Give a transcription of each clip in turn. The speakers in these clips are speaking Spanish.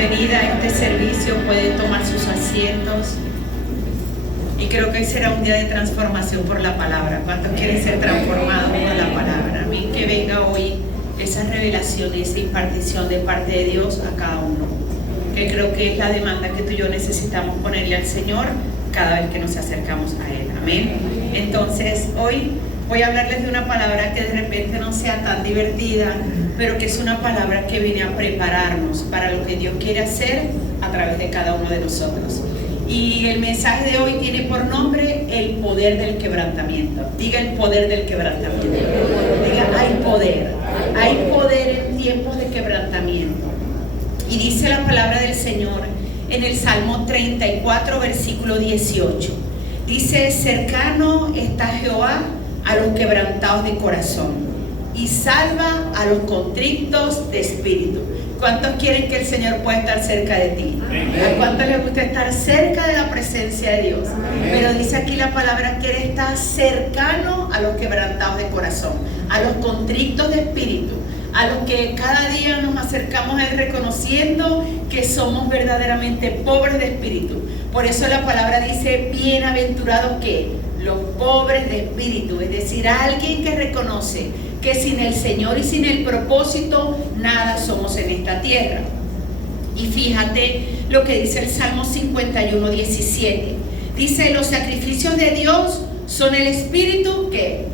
bienvenida a este servicio. Pueden tomar sus asientos. Y creo que hoy será un día de transformación por la palabra. ¿Cuántos quieren ser transformados por la palabra? Amén. Que venga hoy esa revelación y esa impartición de parte de Dios a cada uno. Que creo que es la demanda que tú y yo necesitamos ponerle al Señor cada vez que nos acercamos a Él. Amén. Entonces, hoy voy a hablarles de una palabra que de repente no sea tan divertida, pero que es una palabra que viene a prepararnos para lo que Dios quiere hacer a través de cada uno de nosotros. Y el mensaje de hoy tiene por nombre el poder del quebrantamiento. Diga el poder del quebrantamiento. Diga, hay poder. Hay poder en tiempos de quebrantamiento. Y dice la palabra del Señor en el Salmo 34, versículo 18. Dice, cercano está Jehová a los quebrantados de corazón y salva a los contritos de espíritu. ¿Cuántos quieren que el Señor pueda estar cerca de ti? ¿A cuántos les gusta estar cerca de la presencia de Dios? Pero dice aquí la palabra que Él está cercano a los quebrantados de corazón, a los contritos de espíritu, a los que cada día nos acercamos a Él reconociendo que somos verdaderamente pobres de espíritu. Por eso la palabra dice, bienaventurados que los pobres de espíritu, es decir, alguien que reconoce que sin el Señor y sin el propósito nada somos en esta tierra. Y fíjate lo que dice el Salmo 51, 17. Dice, los sacrificios de Dios son el espíritu que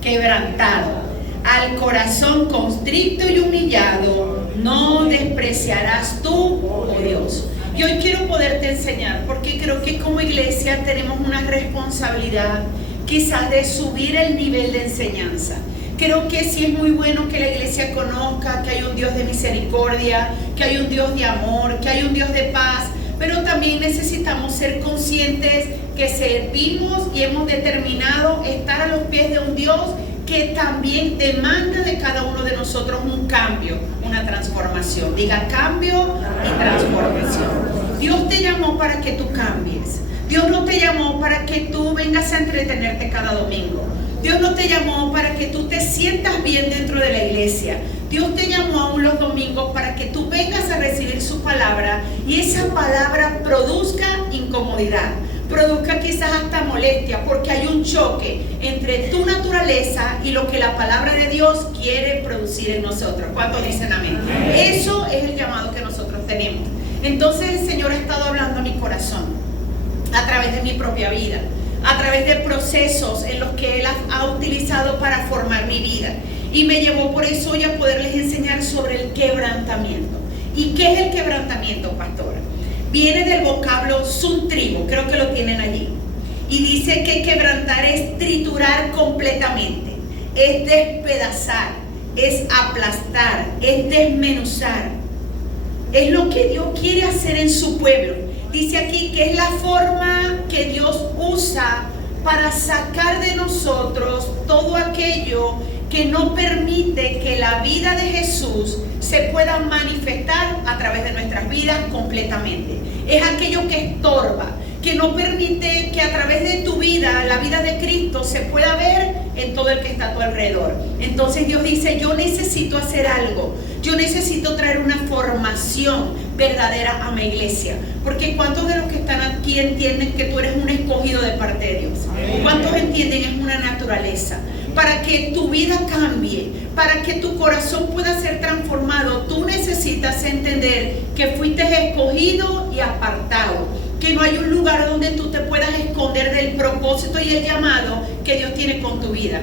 quebrantado, al corazón constricto y humillado no despreciarás tú, oh Dios. Y hoy quiero poderte enseñar, porque creo que como iglesia tenemos una responsabilidad quizás de subir el nivel de enseñanza. Creo que sí es muy bueno que la iglesia conozca que hay un Dios de misericordia, que hay un Dios de amor, que hay un Dios de paz, pero también necesitamos ser conscientes que servimos y hemos determinado estar a los pies de un Dios que también demanda de cada uno de nosotros un cambio, una transformación. Diga cambio y transformación. Dios te llamó para que tú cambies. Dios no te llamó para que tú vengas a entretenerte cada domingo. Dios no te llamó para que tú te sientas bien dentro de la iglesia. Dios te llamó aún los domingos para que tú vengas a recibir su palabra y esa palabra produzca incomodidad, produzca quizás hasta molestia, porque hay un choque entre tu naturaleza y lo que la palabra de Dios quiere producir en nosotros. ¿Cuántos dicen amén? Eso es el llamado que nosotros tenemos. Entonces el Señor ha estado hablando a mi corazón a través de mi propia vida, a través de procesos en los que Él ha utilizado para formar mi vida. Y me llevó por eso hoy a poderles enseñar sobre el quebrantamiento. ¿Y qué es el quebrantamiento, pastora? Viene del vocablo suntribo, creo que lo tienen allí. Y dice que quebrantar es triturar completamente, es despedazar, es aplastar, es desmenuzar. Es lo que Dios quiere hacer en su pueblo. Dice aquí que es la forma que Dios usa para sacar de nosotros todo aquello que no permite que la vida de Jesús se pueda manifestar a través de nuestras vidas completamente. Es aquello que estorba, que no permite que a través de tu vida, la vida de Cristo se pueda ver en todo el que está a tu alrededor. Entonces Dios dice, yo necesito hacer algo, yo necesito traer una formación verdadera a mi iglesia. Porque ¿cuántos de los que están aquí entienden que tú eres un escogido de parte de Dios? ¿Cuántos entienden es una naturaleza? Para que tu vida cambie, para que tu corazón pueda ser transformado, tú necesitas entender que fuiste escogido y apartado, que no hay un lugar donde tú te puedas esconder del propósito y el llamado que Dios tiene con tu vida,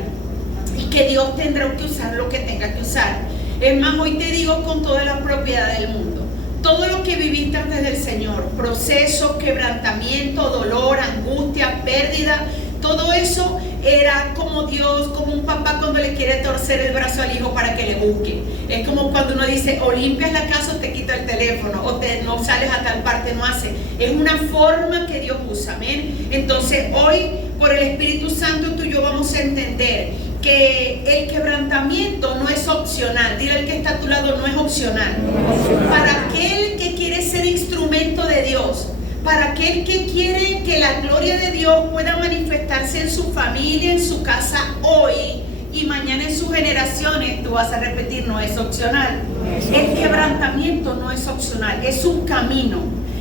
y que Dios tendrá que usar lo que tenga que usar. Es más, hoy te digo con toda la propiedad del mundo, todo lo que viviste antes del Señor, proceso, quebrantamiento, dolor, angustia, pérdida, todo eso era como Dios, como un papá cuando le quiere torcer el brazo al hijo para que le busque. Es como cuando uno dice, o limpias la casa o te quita el teléfono, o no sales a tal parte, no hace. Es una forma que Dios usa, amén. Entonces hoy, por el Espíritu Santo, tú y yo vamos a entender que el quebrantamiento no es opcional. Dile al que está a tu lado, no es opcional. Para aquel que quiere ser instrumento de Dios, para aquel que quiere que la gloria de Dios pueda manifestarse en su familia, en su casa hoy, y mañana en sus generaciones tú vas a repetir, no es opcional. El quebrantamiento no es opcional, es un camino,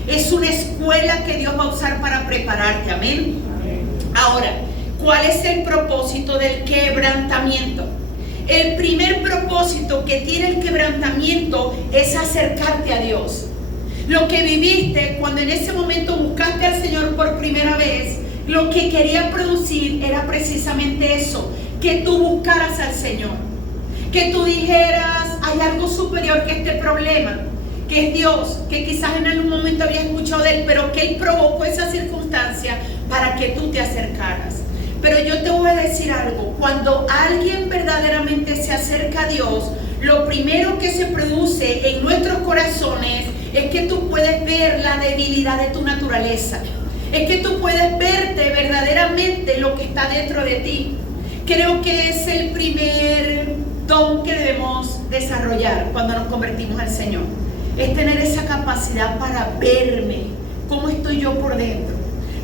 es una escuela que Dios va a usar para prepararte, amén. Ahora, ¿cuál es el propósito del quebrantamiento? El primer propósito que tiene el quebrantamiento es acercarte a Dios. Lo que viviste cuando en ese momento buscaste al Señor por primera vez, lo que quería producir era precisamente eso, que tú buscaras al Señor, que tú dijeras, hay algo superior que este problema, que es Dios, que quizás en algún momento habías escuchado de Él, pero que Él provocó esa circunstancia para que tú te acercaras. Pero yo te voy a decir algo, cuando alguien verdaderamente se acerca a Dios, lo primero que se produce en nuestros corazones es que tú puedes ver la debilidad de tu naturaleza, es que tú puedes verte verdaderamente lo que está dentro de ti. Creo que es el primer don que debemos desarrollar cuando nos convertimos al Señor, es tener esa capacidad para verme, cómo estoy yo por dentro.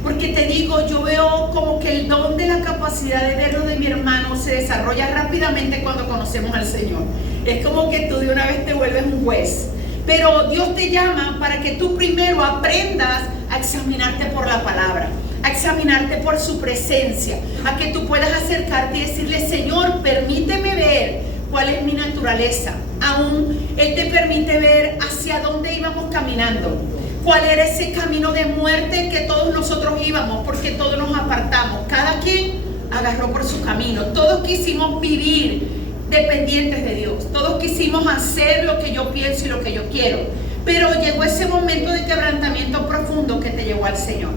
Porque te digo, yo veo como que el don de la capacidad de verlo de mi hermano se desarrolla rápidamente cuando conocemos al Señor. Es como que tú de una vez te vuelves un juez. Pero Dios te llama para que tú primero aprendas a examinarte por la palabra, a examinarte por su presencia, a que tú puedas acercarte y decirle, Señor, permíteme ver cuál es mi naturaleza. Aún Él te permite ver hacia dónde íbamos caminando, cuál era ese camino de muerte que todos nosotros íbamos, porque todos nos apartamos, cada quien agarró por su camino, todos quisimos vivir dependientes de Dios, todos quisimos hacer lo que yo pienso y lo que yo quiero, pero llegó ese momento de quebrantamiento profundo que te llevó al Señor.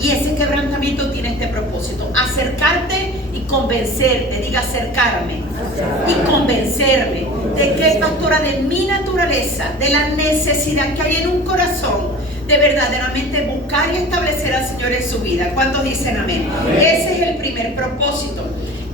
Y ese quebrantamiento tiene este propósito, acercarte y convencerte, diga acercarme y convencerme de que, pastora, de mi naturaleza, de la necesidad que hay en un corazón de verdaderamente buscar y establecer al Señor en su vida. ¿Cuántos dicen amén? Ese es el primer propósito.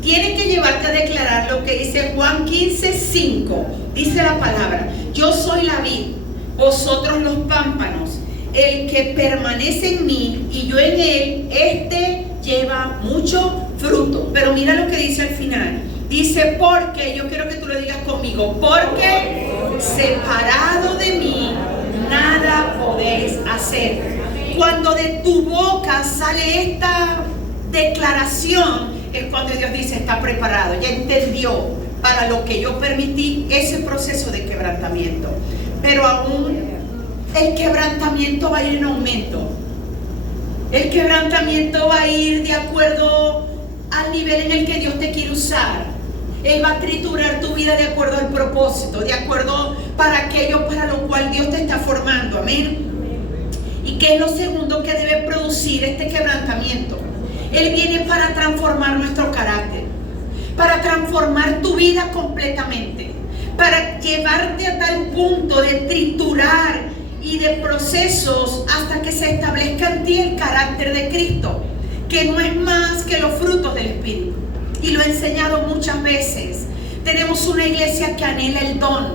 Tiene que llevarte a declarar lo que dice Juan 15:5. Dice la palabra, yo soy la vid, vosotros los pámpanos. El que permanece en mí y yo en él, este lleva mucho fruto. Pero mira lo que dice al final. Dice, porque, yo quiero que tú lo digas conmigo, porque separado de mí nada podéis hacer. Cuando de tu boca sale esta declaración, es cuando Dios dice, está preparado, ya entendió para lo que yo permití ese proceso de quebrantamiento. Pero aún el quebrantamiento va a ir en aumento. El quebrantamiento va a ir de acuerdo al nivel en el que Dios te quiere usar. Él va a triturar tu vida de acuerdo al propósito, de acuerdo para aquello para lo cual Dios te está formando. Amén. ¿Y qué es lo segundo que debe producir este quebrantamiento? Él viene para transformar nuestro carácter, para transformar tu vida completamente, para llevarte a tal punto de triturar y de procesos hasta que se establezca en ti el carácter de Cristo, que no es más que los frutos del Espíritu. Y lo he enseñado muchas veces. Tenemos una iglesia que anhela el don,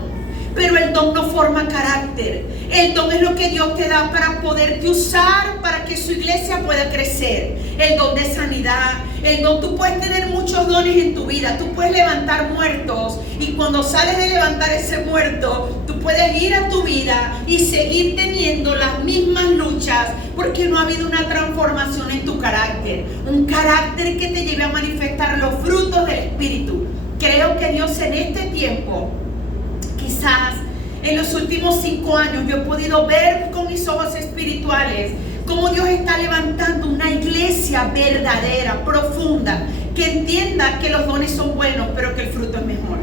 pero el don no forma carácter. El don es lo que Dios te da para poderte usar para que su iglesia pueda crecer. El don de sanidad, el don, tú puedes tener muchos dones en tu vida. Tú puedes levantar muertos y cuando sales de levantar ese muerto, tú puedes ir a tu vida y seguir teniendo las mismas luchas porque no ha habido una transformación en tu carácter. Un carácter que te lleve a manifestar los frutos del Espíritu. Creo que Dios en este tiempo, quizás en los últimos 5 años, yo he podido ver con mis ojos espirituales cómo Dios está levantando una iglesia verdadera, profunda, que entienda que los dones son buenos, pero que el fruto es mejor.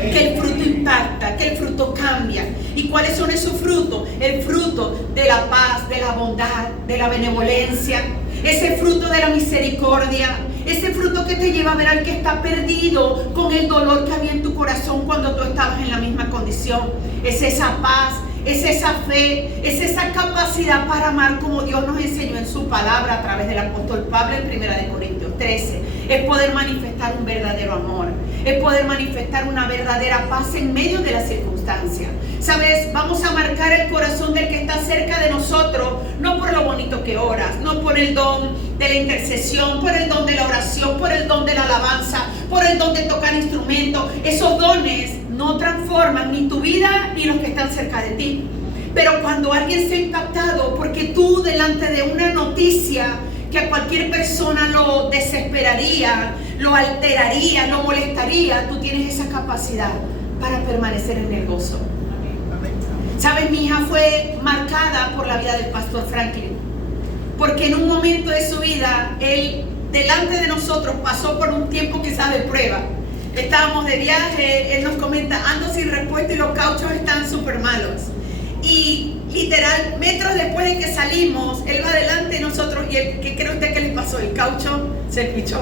Que el fruto impacta, que el fruto cambia. ¿Y cuáles son esos frutos? El fruto de la paz, de la bondad, de la benevolencia, ese fruto de la misericordia, ese fruto que te lleva a ver al que está perdido con el dolor que había en tu corazón cuando tú estabas en la misma condición. Es esa paz, es esa fe, es esa capacidad para amar como Dios nos enseñó en su palabra a través del apóstol Pablo en 1 Corintios 13. Es poder manifestar un verdadero amor, es poder manifestar una verdadera paz en medio de la circunstancia. ¿Sabes? Vamos a marcar el corazón del que está cerca de nosotros, no por lo bonito que oras, no por el don de la intercesión, por el don de la oración, por el don de la alabanza, por el don de tocar instrumentos. Esos dones no transforman ni tu vida ni los que están cerca de ti. Pero cuando alguien se ha impactado porque tú delante de una noticia que a cualquier persona lo desesperaría, lo alteraría, lo molestaría, tú tienes esa capacidad para permanecer en el gozo. ¿Sabes? Mi hija fue marcada por la vida del pastor Franklin, porque en un momento de su vida, él delante de nosotros pasó por un tiempo quizás de prueba. Estábamos de viaje, él nos comenta, ando sin respuesta y los cauchos están súper malos. Y literal, metros después de que salimos, él va delante de nosotros y ¿qué cree usted que le pasó? El caucho se pichó.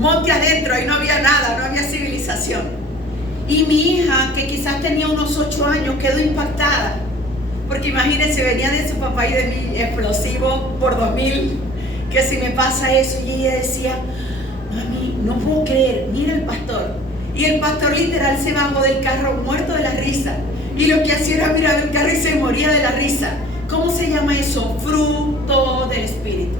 Monte adentro, ahí no había nada, no había civilización. Y mi hija, que quizás tenía unos 8 años, quedó impactada. Porque imagínense, venía de su papá y de mí, explosivo por 2000, que si me pasa eso. Y ella decía, mami, no puedo creer, mira el pastor. Y el pastor literal se bajó del carro muerto de la risa. Y lo que hacía era mirar el carro y se moría de la risa. ¿Cómo se llama eso? Fruto del Espíritu.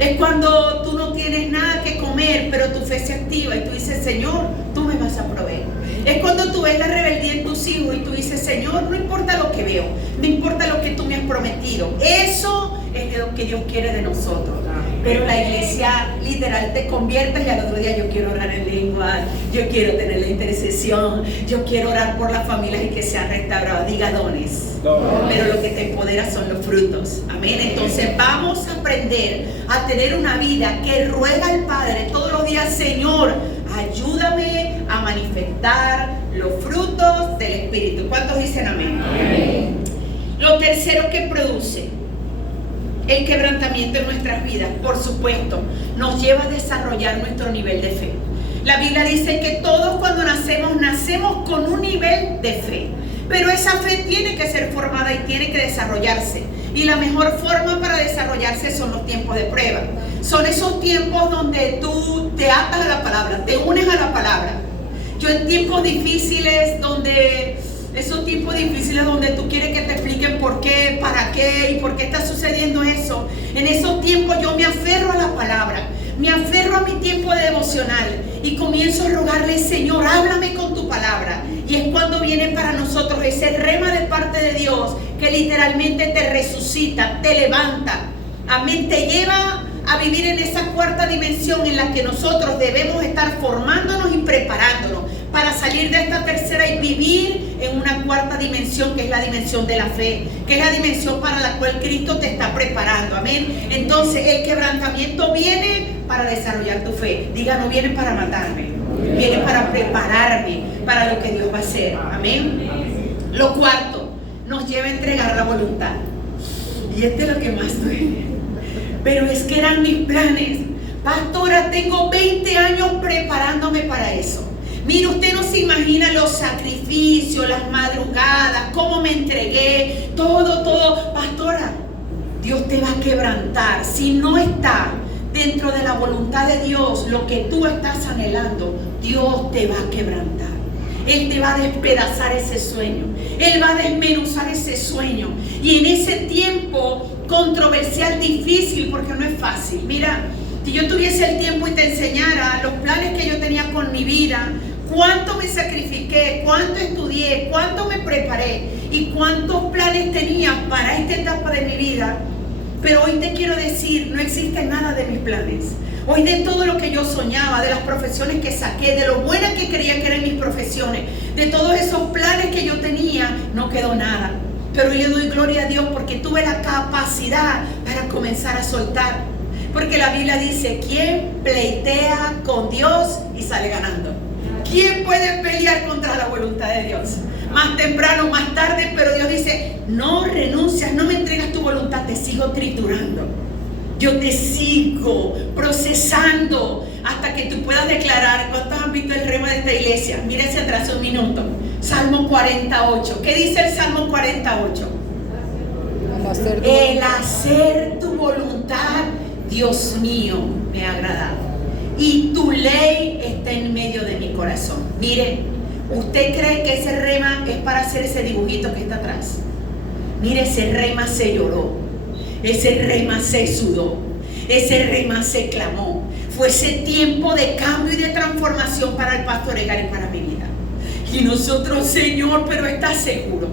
Es cuando tú no tienes nada que comer, pero tu fe se activa y tú dices, Señor, tú me vas a proveer. Es cuando tú ves la rebeldía en tus hijos y tú dices, Señor, no importa lo que veo, no importa lo que tú me has prometido. Eso es lo que Dios quiere de nosotros. Pero la iglesia literal te convierte y al otro día yo quiero orar en lengua, yo quiero tener la intercesión, yo quiero orar por las familias y que sean restauradas. Diga dones. Pero lo que te empodera son los frutos. Amén. Entonces vamos a aprender a tener una vida que ruega al Padre todos los días, Señor, ayúdame a manifestar los frutos del Espíritu. ¿Cuántos dicen amén? Amén. Lo tercero que produce el quebrantamiento en nuestras vidas, por supuesto, nos lleva a desarrollar nuestro nivel de fe. La Biblia dice que todos cuando nacemos con un nivel de fe. Pero esa fe tiene que ser formada y tiene que desarrollarse. Y la mejor forma para desarrollarse son los tiempos de prueba. Son esos tiempos donde tú te atas a la palabra, te unes a la palabra. Yo en tiempos difíciles esos tiempos difíciles donde tú quieres que te expliquen por qué, para qué y por qué está sucediendo eso. En esos tiempos yo me aferro a la palabra, me aferro a mi tiempo de devocional y comienzo a rogarle, Señor, háblame con tu palabra. Y es cuando viene para nosotros ese rema de parte de Dios que literalmente te resucita, te levanta. Amén, te lleva a vivir en esa cuarta dimensión en la que nosotros debemos estar formándonos y preparándonos para salir de esta tercera y vivir en una cuarta dimensión, que es la dimensión de la fe, que es la dimensión para la cual Cristo te está preparando. Amén. Entonces el quebrantamiento viene para desarrollar tu fe. Diga, no viene para matarme, viene para prepararme para lo que Dios va a hacer. Amén. Lo cuarto, nos lleva a entregar la voluntad. Y este es lo que más duele. Pero es que eran mis planes. Pastora, tengo 20 años preparándome para eso. Mire, usted no se imagina los sacrificios, las madrugadas, cómo me entregué, todo. Pastora, Dios te va a quebrantar. Si no está dentro de la voluntad de Dios lo que tú estás anhelando, Dios te va a quebrantar. Él te va a despedazar ese sueño. Él va a desmenuzar ese sueño. Y en ese tiempo controversial, difícil, porque no es fácil. Mira, si yo tuviese el tiempo y te enseñara los planes que yo tenía con mi vida, cuánto me sacrifiqué, cuánto estudié, cuánto me preparé y cuántos planes tenía para esta etapa de mi vida. Pero hoy te quiero decir, no existe nada de mis planes. Hoy de todo lo que yo soñaba, de las profesiones que saqué, de lo buena que creía que eran mis profesiones, de todos esos planes que yo tenía, no quedó nada. Pero yo doy gloria a Dios porque tuve la capacidad para comenzar a soltar. Porque la Biblia dice, ¿quién pleitea con Dios y sale ganando? ¿Quién puede pelear contra la voluntad de Dios? Más temprano, más tarde, pero Dios dice, no renuncias, no me entregas tu voluntad, te sigo triturando. Yo te sigo procesando hasta que tú puedas declarar. ¿Cuántos han visto el rema de esta iglesia? Mírense atrás un minuto. Salmo 48. ¿Qué dice el Salmo 48? El hacer tu voluntad, Dios mío, me ha agradado. Y tu ley está en medio de mi corazón. Mire, ¿usted cree que ese rema es para hacer ese dibujito que está atrás? Mire, ese rema se lloró, ese rema se sudó, ese rema se clamó. Fue ese tiempo de cambio y de transformación para el pastor Edgar y para mi vida. Y nosotros, Señor, pero ¿estás seguro?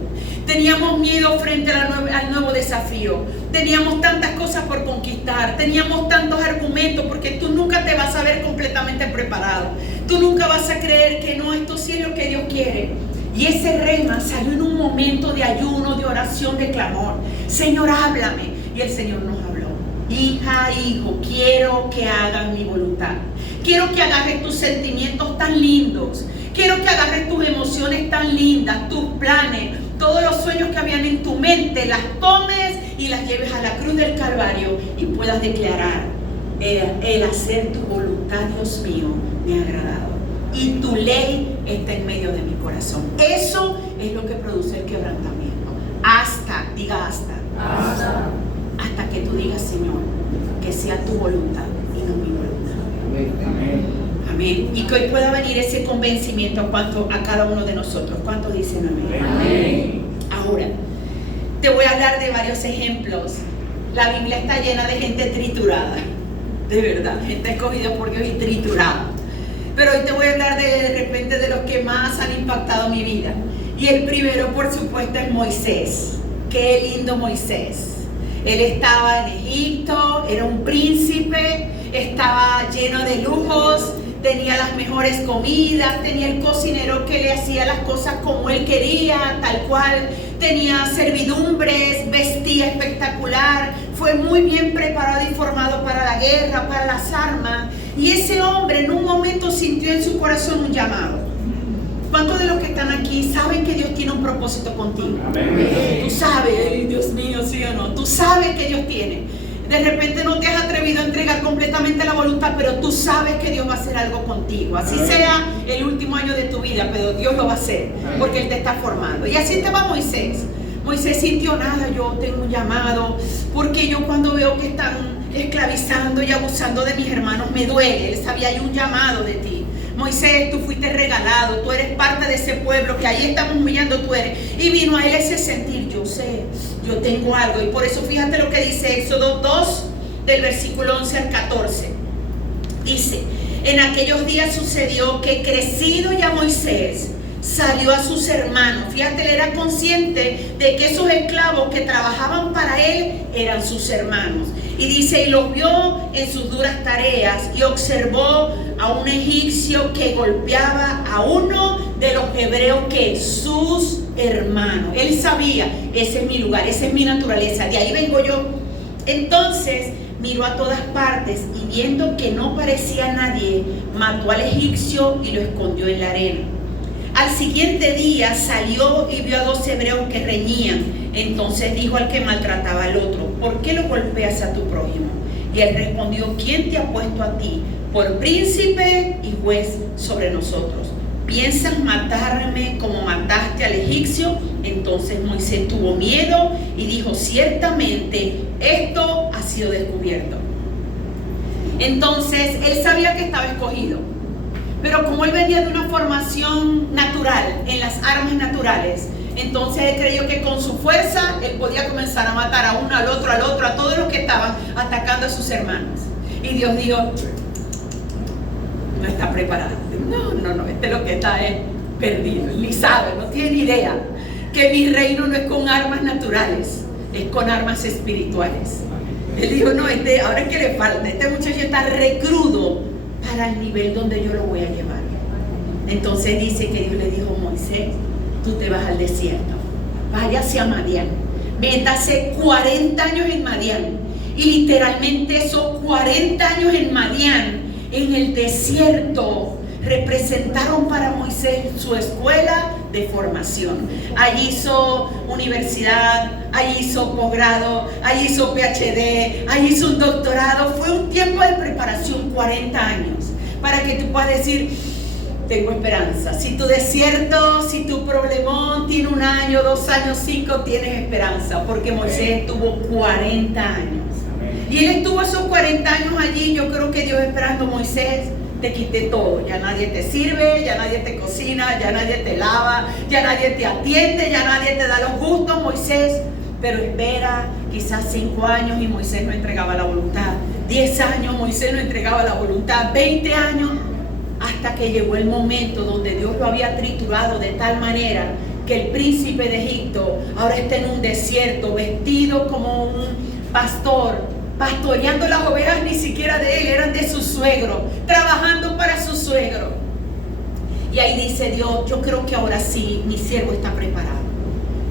Teníamos miedo frente al nuevo desafío. Teníamos tantas cosas por conquistar. Teníamos tantos argumentos, porque tú nunca te vas a ver completamente preparado. Tú nunca vas a creer que no, esto sí es lo que Dios quiere. Y ese rema salió en un momento de ayuno, de oración, de clamor. Señor, háblame. Y el Señor nos habló. Hija, hijo, quiero que hagan mi voluntad. Quiero que agarres tus sentimientos tan lindos. Quiero que agarres tus emociones tan lindas, tus planes, todos los sueños que habían en tu mente, las tomes y las lleves a la cruz del Calvario y puedas declarar: el hacer tu voluntad, Dios mío, me ha agradado. Y tu ley está en medio de mi corazón. Eso es lo que produce el quebrantamiento. Hasta que tú digas: Señor, que sea tu voluntad y no mi voluntad. Amén. Amén. Y que hoy pueda venir ese convencimiento a cada uno de nosotros. ¿Cuántos dicen amén? Amén. Ahora, te voy a hablar de varios ejemplos. La Biblia está llena de gente triturada. De verdad, gente escogida por Dios y triturada. Pero hoy te voy a hablar de repente de los que más han impactado mi vida. Y el primero, por supuesto, es Moisés. Qué lindo Moisés. Él estaba en Egipto, era un príncipe, estaba lleno de lujos, tenía las mejores comidas, tenía el cocinero que le hacía las cosas como él quería, tal cual, tenía servidumbres, vestía espectacular, fue muy bien preparado y formado para la guerra, para las armas. Y ese hombre en un momento sintió en su corazón un llamado. ¿Cuántos de los que están aquí saben que Dios tiene un propósito contigo? Amén. Tú sabes, Dios mío, sí o no, tú sabes que Dios tiene. De repente no te has atrevido a entregar completamente la voluntad, pero tú sabes que Dios va a hacer algo contigo. Así sea el último año de tu vida, pero Dios lo va a hacer, porque Él te está formando. Y así te va Moisés. Moisés sintió: nada, yo tengo un llamado, porque yo cuando veo que están esclavizando y abusando de mis hermanos me duele. Él sabía: hay un llamado de ti. Moisés, tú fuiste regalado, tú eres parte de ese pueblo que ahí estamos humillando, tú eres. Y vino a él ese sentir: yo sé, yo tengo algo. Y por eso fíjate lo que dice Éxodo 2, del versículo 11 al 14. Dice: en aquellos días sucedió que, crecido ya Moisés, salió a sus hermanos. Fíjate, él era consciente de que esos esclavos que trabajaban para él eran sus hermanos. Y dice: y los vio en sus duras tareas, y observó a un egipcio que golpeaba a uno de los hebreos, que sus hermanos. Él sabía: ese es mi lugar, esa es mi naturaleza, de ahí vengo yo. Entonces miró a todas partes, y viendo que no parecía nadie, mató al egipcio y lo escondió en la arena. Al siguiente día salió y vio a dos hebreos que reñían. Entonces dijo al que maltrataba al otro: ¿por qué lo golpeas a tu prójimo? Y él respondió: ¿quién te ha puesto a ti por príncipe y juez sobre nosotros? ¿Piensas matarme como mataste al egipcio? Entonces Moisés tuvo miedo y dijo: ciertamente esto ha sido descubierto. Entonces él sabía que estaba escogido, pero como él venía de una formación natural, en las armas naturales, entonces él creyó que con su fuerza él podía comenzar a matar a uno, al otro, a todos los que estaban atacando a sus hermanos. Y Dios dijo: no está preparado. No, este lo que está es perdido, ni sabe, no tiene ni idea que mi reino no es con armas naturales, es con armas espirituales. Él dijo: no, ahora es que le falta, este muchacho está recrudo para el nivel donde yo lo voy a llevar. Entonces dice que Dios le dijo: Moisés, tú te vas al desierto, váyase a Madián, métase 40 años en Madián. Y literalmente esos 40 años en Madián, en el desierto, representaron para Moisés su escuela de formación. Allí hizo universidad, allí hizo posgrado, allí hizo PhD, allí hizo un doctorado. Fue un tiempo de preparación, 40 años, para que tú puedas decir: tengo esperanza. Si tu desierto, si tu problemón tiene 1 año, 2 años, 5, tienes esperanza, porque Moisés estuvo 40 años. Y él estuvo esos 40 años allí. Yo creo que Dios esperando: Moisés, te quité todo, ya nadie te sirve, ya nadie te cocina, ya nadie te lava, ya nadie te atiende, ya nadie te da los gustos. Moisés, pero espera quizás 5 años y Moisés no entregaba la voluntad, 10 años Moisés no entregaba la voluntad, 20 años, hasta que llegó el momento donde Dios lo había triturado de tal manera que el príncipe de Egipto ahora está en un desierto, vestido como un pastor, pastoreando las ovejas ni siquiera de él, eran de su suegro, trabajando para su suegro. Y ahí dice Dios, yo creo que ahora sí mi siervo está preparado.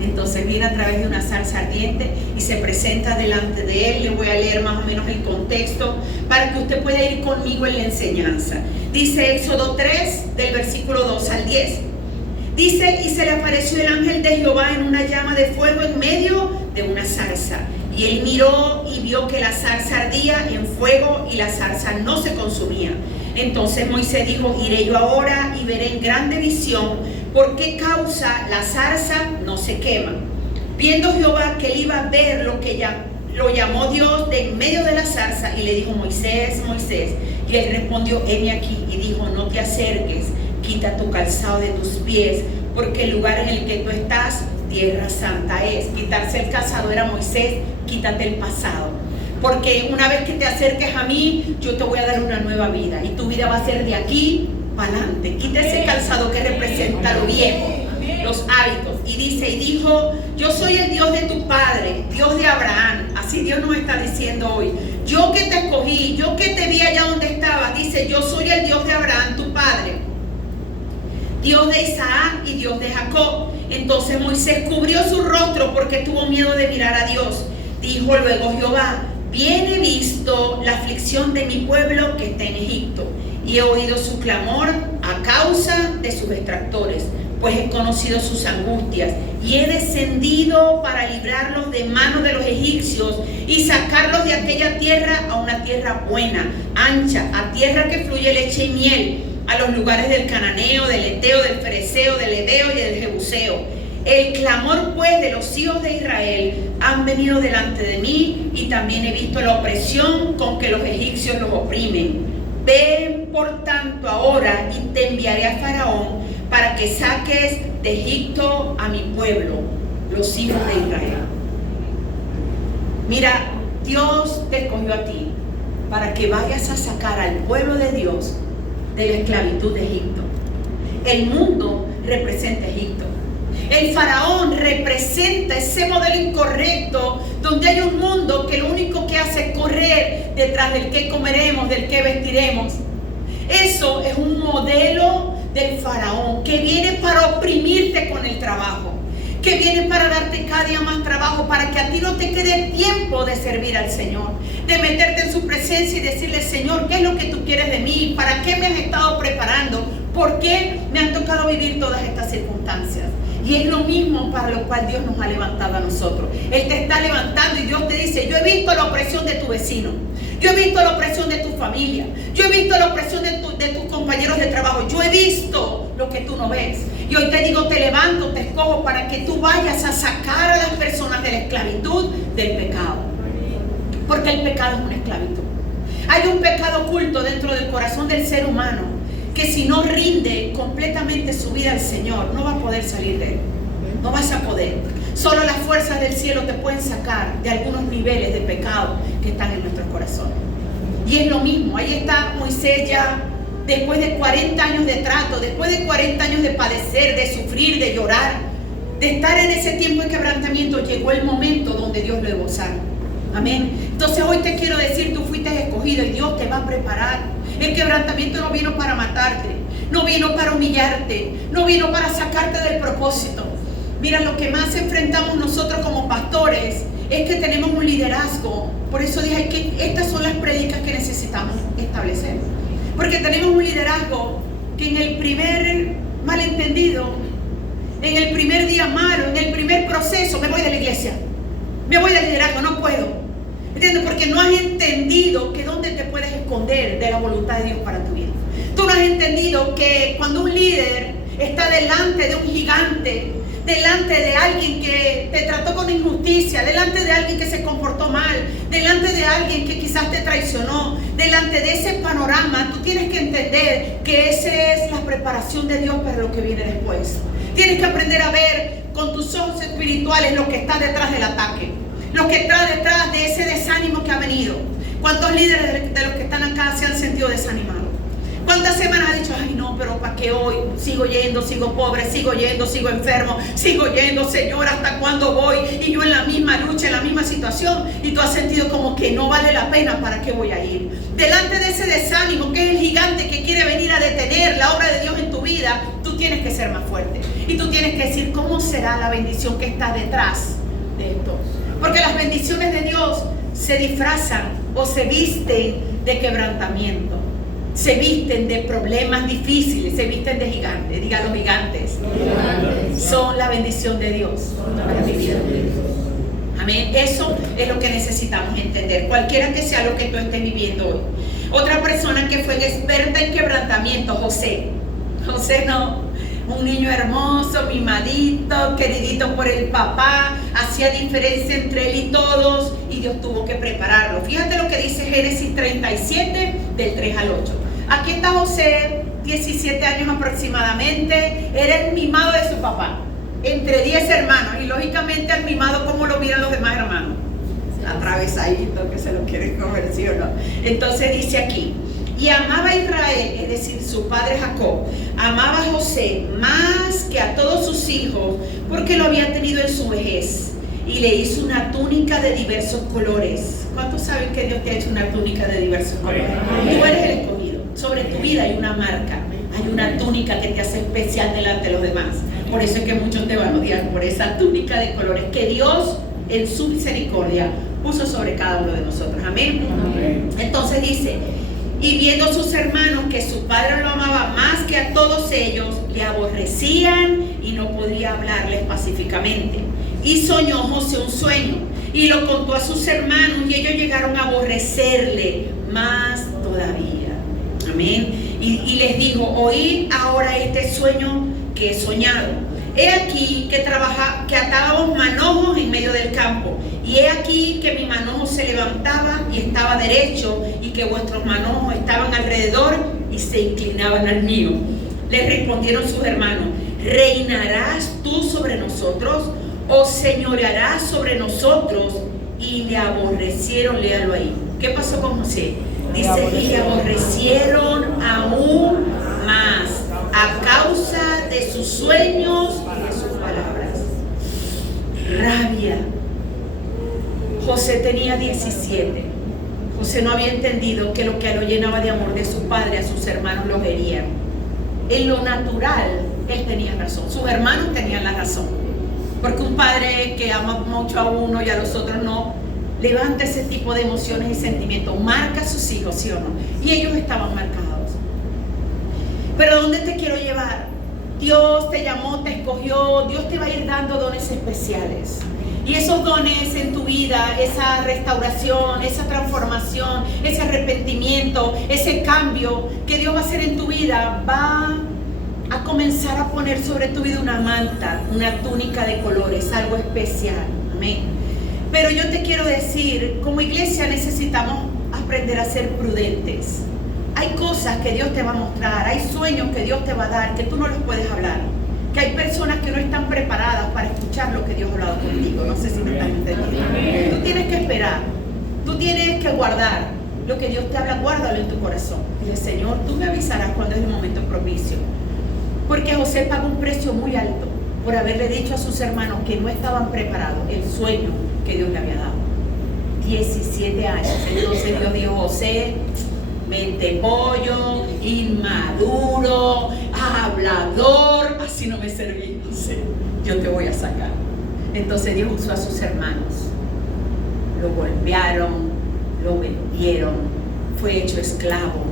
Entonces viene a través de una zarza ardiente y se presenta delante de él. Le voy a leer más o menos el contexto para que usted pueda ir conmigo en la enseñanza. Dice Éxodo 3 del versículo 2 al 10. Dice, y se le apareció el ángel de Jehová en una llama de fuego en medio de una zarza. Y él miró y vio que la zarza ardía en fuego y la zarza no se consumía. Entonces Moisés dijo, iré yo ahora y veré en grande visión por qué causa la zarza no se quema. Viendo Jehová que él iba a ver lo llamó Dios de en medio de la zarza y le dijo, Moisés, Moisés. Y él respondió, heme aquí. Y dijo, no te acerques, quita tu calzado de tus pies, porque el lugar en el que tú estás, tierra santa es. Quitarse el calzado era Moisés, quítate el pasado. Porque una vez que te acerques a mí, yo te voy a dar una nueva vida. Y tu vida va a ser de aquí para adelante. Quita ese calzado que representa lo viejo, los hábitos. Y dice, y dijo, yo soy el Dios de tu padre, Dios de Abraham. Así Dios nos está diciendo hoy. Yo que te escogí, yo que te vi allá donde estabas. Dice, yo soy el Dios de Abraham, tu padre, Dios de Isaac y Dios de Jacob. Entonces Moisés cubrió su rostro porque tuvo miedo de mirar a Dios. Dijo luego Jehová, bien he visto la aflicción de mi pueblo que está en Egipto, y he oído su clamor a causa de sus extractores, pues he conocido sus angustias, y he descendido para librarlos de manos de los egipcios y sacarlos de aquella tierra a una tierra buena, ancha, a tierra que fluye leche y miel, a los lugares del cananeo, del eteo, del fereceo, del heveo y del jebuseo. El clamor pues de los hijos de Israel han venido delante de mí, y también he visto la opresión con que los egipcios los oprimen. Ven por tanto ahora y te enviaré a Faraón para que saques de Egipto a mi pueblo, los hijos de Israel. Mira, Dios te escogió a ti para que vayas a sacar al pueblo de Dios de la esclavitud de Egipto. El mundo representa Egipto. El faraón representa ese modelo incorrecto donde hay un mundo que lo único que hace es correr detrás del que comeremos, del que vestiremos. Eso es un modelo del faraón que viene para oprimirte con el trabajo, que viene para darte cada día más trabajo, para que a ti no te quede tiempo de servir al Señor, de meterte en su presencia y decirle, Señor, ¿qué es lo que tú quieres de mí? ¿Para qué me has estado preparando? ¿Por qué me han tocado vivir todas estas circunstancias? Y es lo mismo para lo cual Dios nos ha levantado a nosotros. Él te está levantando y Dios te dice, yo he visto la opresión de tu vecino, yo he visto la opresión de tu familia, yo he visto la opresión de tus compañeros de trabajo, yo he visto lo que tú no ves. Y hoy te digo, te levanto, te escojo para que tú vayas a sacar a las personas de la esclavitud del pecado. Porque el pecado es una esclavitud. Hay un pecado oculto dentro del corazón del ser humano que si no rinde completamente su vida al Señor, no va a poder salir de él. No vas a poder. Solo las fuerzas del cielo te pueden sacar de algunos niveles de pecado que están en nuestros corazones. Y es lo mismo. Ahí está Moisés ya después de 40 años de trato, después de 40 años de padecer, de sufrir, de llorar, de estar en ese tiempo de quebrantamiento, llegó el momento donde Dios lo gozar. Amén. Entonces hoy te quiero decir, tú fuiste escogido y Dios te va a preparar. El quebrantamiento no vino para matarte, no vino para humillarte, no vino para sacarte del propósito. Mira, lo que más enfrentamos nosotros como pastores es que tenemos un liderazgo. Por eso dije que estas son las prédicas que necesitamos establecer. Porque tenemos un liderazgo que en el primer malentendido, en el primer día malo, en el primer proceso, me voy de la iglesia, me voy del liderazgo, no puedo. ¿Entiendes? Porque no has entendido que dónde te puedes esconder de la voluntad de Dios para tu vida. Tú no has entendido que cuando un líder está delante de un gigante, delante de alguien que te trató con injusticia, delante de alguien que se comportó mal, delante de alguien que quizás te traicionó, delante de ese panorama, tú tienes que entender que esa es la preparación de Dios para lo que viene después. Tienes que aprender a ver con tus ojos espirituales lo que está detrás del ataque. lo que está detrás de ese desánimo que ha venido. ¿Cuántos líderes de los que están acá se han sentido desanimados? ¿Cuántas semanas ha dicho, ay no, pero ¿para qué hoy? Sigo yendo, sigo pobre, sigo yendo, sigo enfermo, sigo yendo, Señor, ¿hasta cuándo voy? Y yo en la misma lucha, en la misma situación, y tú has sentido como que no vale la pena, ¿para qué voy a ir? Delante de ese desánimo, que es el gigante que quiere venir a detener la obra de Dios en tu vida, tú tienes que ser más fuerte. Y tú tienes que decir, ¿cómo será la bendición que está detrás de esto? Porque las bendiciones de Dios se disfrazan o se visten de quebrantamiento. Se visten de problemas difíciles, se visten de gigantes. Diga, los gigantes son la bendición de Dios para mi vida. Amén. Eso es lo que necesitamos entender, cualquiera que sea lo que tú estés viviendo hoy. Otra persona que fue experta en quebrantamiento, José. José un niño hermoso, mimadito, queridito por el papá, hacía diferencia entre él y todos, y Dios tuvo que prepararlo. Fíjate lo que dice Génesis 37, del 3 al 8. Aquí está José, 17 años aproximadamente, era el mimado de su papá, entre 10 hermanos, y lógicamente al mimado, ¿cómo lo miran los demás hermanos? Atravesadito, que se lo quieren comer, ¿sí o no? Entonces dice aquí, y amaba a Israel, es decir, su padre Jacob, amaba a José más que a todos sus hijos, porque lo había tenido en su vejez, y le hizo una túnica de diversos colores. ¿Cuántos saben que Dios te ha hecho una túnica de diversos colores? Tú eres el escogido. Sobre tu vida hay una marca, hay una túnica que te hace especial delante de los demás. Por eso es que muchos te van a odiar, por esa túnica de colores que Dios en su misericordia puso sobre cada uno de nosotros. Amén. Entonces dice, y viendo sus hermanos que su padre lo amaba más que a todos ellos, le aborrecían y no podía hablarles pacíficamente. Y soñó José un sueño y lo contó a sus hermanos, y ellos llegaron a aborrecerle más todavía. Amén. Y les dijo, oíd ahora este sueño que he soñado. He aquí que atábamos manojos en medio del campo, y he aquí que mi manojo se levantaba y estaba derecho, y que vuestros manojos estaban alrededor y se inclinaban al mío. Les respondieron sus hermanos, ¿reinarás tú sobre nosotros o señorearás sobre nosotros? Y le aborrecieron, léalo ahí. ¿Qué pasó con José? Dice, y le aborrecieron aún más a causa de sus sueños y de sus palabras. Rabia. José tenía 17. José no había entendido que lo que lo llenaba de amor de su padre a sus hermanos los hería. En lo natural, él tenía razón. Sus hermanos tenían la razón. Porque un padre que ama mucho a uno y a los otros no, levanta ese tipo de emociones y sentimientos, marca a sus hijos, ¿sí o no? Y ellos estaban marcados. Pero ¿dónde te quiero llevar? Dios te llamó, te escogió, Dios te va a ir dando dones especiales. Y esos dones en tu vida, esa restauración, esa transformación, ese arrepentimiento, ese cambio que Dios va a hacer en tu vida, va a comenzar a poner sobre tu vida una manta, una túnica de colores, algo especial. Amén. Pero yo te quiero decir, como iglesia necesitamos aprender a ser prudentes. Hay cosas que Dios te va a mostrar, hay sueños que Dios te va a dar, que tú no los puedes hablar. Que hay personas que no están preparadas para escuchar lo que Dios ha hablado contigo. No sé si me estás entendiendo. Tú tienes que esperar, tú tienes que guardar lo que Dios te habla, guárdalo en tu corazón. Dile, Señor, tú me avisarás cuando es el momento propicio. Porque José pagó un precio muy alto por haberle dicho a sus hermanos que no estaban preparados el sueño que Dios le había dado. 17 años. Entonces Dios dijo, José, mente pollo, inmaduro, hablador, así no me serví. Yo te voy a sacar. Entonces Dios usó a sus hermanos. Lo golpearon, lo vendieron, fue hecho esclavo.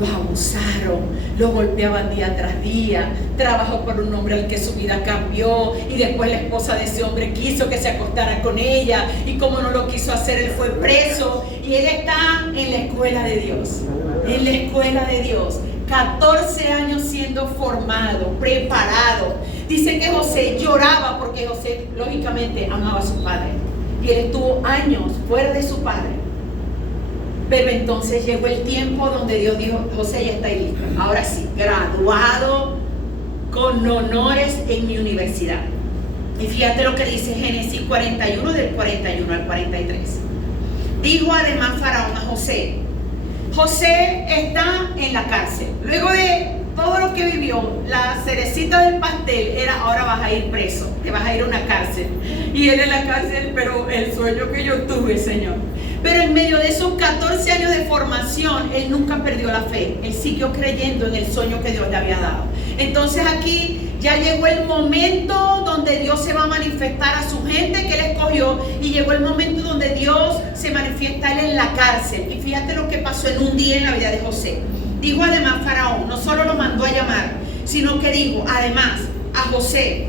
Lo abusaron, lo golpeaban día tras día, trabajó por un hombre al que su vida cambió, y después la esposa de ese hombre quiso que se acostara con ella, y como no lo quiso hacer, él fue preso, y él está en la escuela de Dios, en la escuela de Dios, 14 años siendo formado, preparado. Dice que José lloraba porque José lógicamente amaba a su padre, y él estuvo años fuera de su padre. Pero entonces llegó el tiempo donde Dios dijo, José, ya está listo. Ahora sí, graduado con honores en mi universidad. Y fíjate lo que dice Génesis 41, del 41 al 43. Dijo además Faraón a José: José está en la cárcel. Luego de todo lo que vivió, la cerecita del pastel era: ahora vas a ir preso, te vas a ir a una cárcel. Y él en la cárcel: pero el sueño que yo tuve, Señor. Pero en medio de esos 14 años de formación, él nunca perdió la fe. Él siguió creyendo en el sueño que Dios le había dado. Entonces aquí ya llegó el momento donde Dios se va a manifestar a su gente que él escogió, y llegó el momento donde Dios se manifiesta a él en la cárcel. Y fíjate lo que pasó en un día en la vida de José. Dijo además Faraón, no solo lo mandó a llamar, sino que dijo además a José: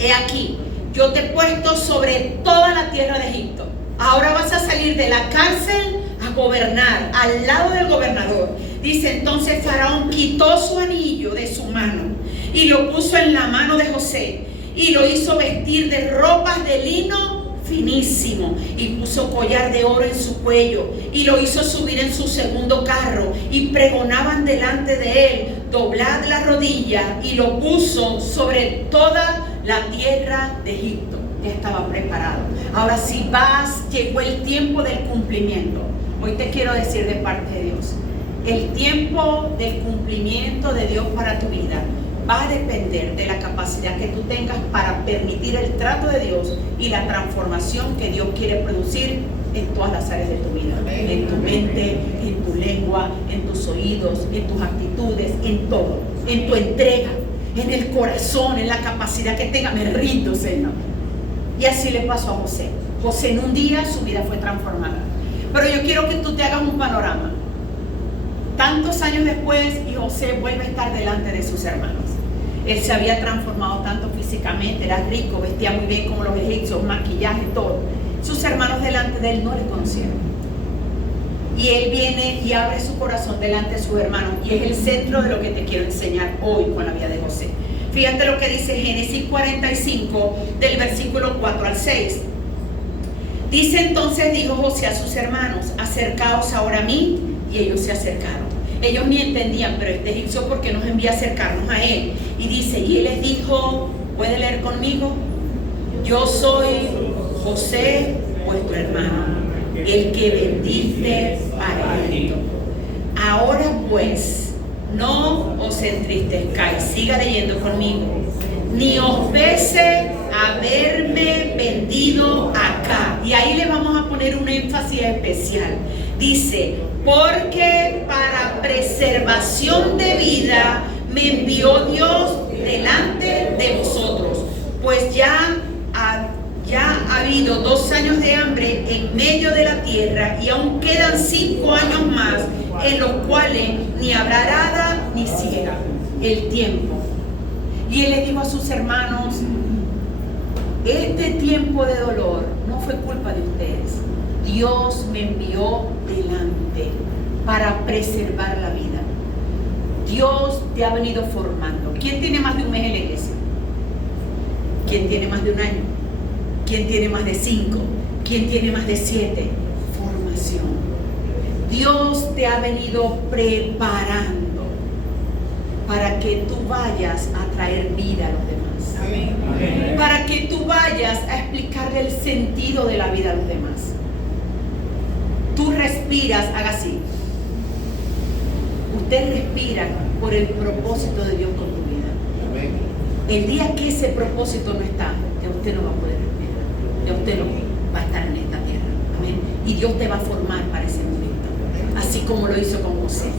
he aquí, yo te he puesto sobre toda la tierra de Egipto. Ahora vas a salir de la cárcel a gobernar al lado del gobernador. Dice: entonces Faraón quitó su anillo de su mano y lo puso en la mano de José, y lo hizo vestir de ropas de lino finísimo, y puso collar de oro en su cuello, y lo hizo subir en su segundo carro, y pregonaban delante de él: doblad la rodilla, y lo puso sobre toda la tierra de Egipto. Ya estaba preparado. Ahora si vas, llegó el tiempo del cumplimiento. Hoy te quiero decir de parte de Dios, el tiempo del cumplimiento de Dios para tu vida va a depender de la capacidad que tú tengas para permitir el trato de Dios y la transformación que Dios quiere producir en todas las áreas de tu vida. En tu mente, en tu lengua, en tus oídos, en tus actitudes, en todo. En tu entrega, en el corazón, en la capacidad que tenga. Me rindo, Señor. Y así le pasó a José. José en un día su vida fue transformada. Pero yo quiero que tú te hagas un panorama. Tantos años después, y José vuelve a estar delante de sus hermanos. Él se había transformado tanto físicamente, era rico, vestía muy bien como los egipcios, maquillaje, todo. Sus hermanos delante de él no le conocieron. Y él viene y abre su corazón delante de sus hermanos. Y es el centro de lo que te quiero enseñar hoy con la vida de José. Fíjate lo que dice Génesis 45, del versículo 4 al 6. Dice: entonces dijo José a sus hermanos: acercaos ahora a mí. Y ellos se acercaron. Ellos ni entendían, pero este egipcio, ¿por qué nos envía a acercarnos a él? Y dice: y él les dijo, ¿puede leer conmigo? Yo soy José, vuestro hermano, el que vendiste para Egipto. Ahora pues, no os entristezcáis, siga leyendo conmigo, ni os pese haberme vendido acá. Y ahí le vamos a poner un énfasis especial. Dice: porque para preservación de vida me envió Dios delante de vosotros, pues ya ha habido 2 años de hambre en medio de la tierra, y aún quedan 5 años más, en los cuales ni habrá arada ni siega. El tiempo. Y él le dijo a sus hermanos: este tiempo de dolor no fue culpa de ustedes. Dios me envió delante para preservar la vida. Dios te ha venido formando. ¿Quién tiene más de un mes en la iglesia? ¿Quién tiene más de un año? ¿Quién tiene más de 5? ¿Quién tiene más de 7? Formación. Dios te ha venido preparando para que tú vayas a traer vida a los demás. Amén. Para que tú vayas a explicarle el sentido de la vida a los demás. Tú respiras, haga así. Usted respira por el propósito de Dios con tu vida. Amén. El día que ese propósito no está, ya usted no va a poder respirar. Ya usted no va a estar en esta tierra. Amén. Y Dios te va a formar para ese momento. Así como lo hizo con José.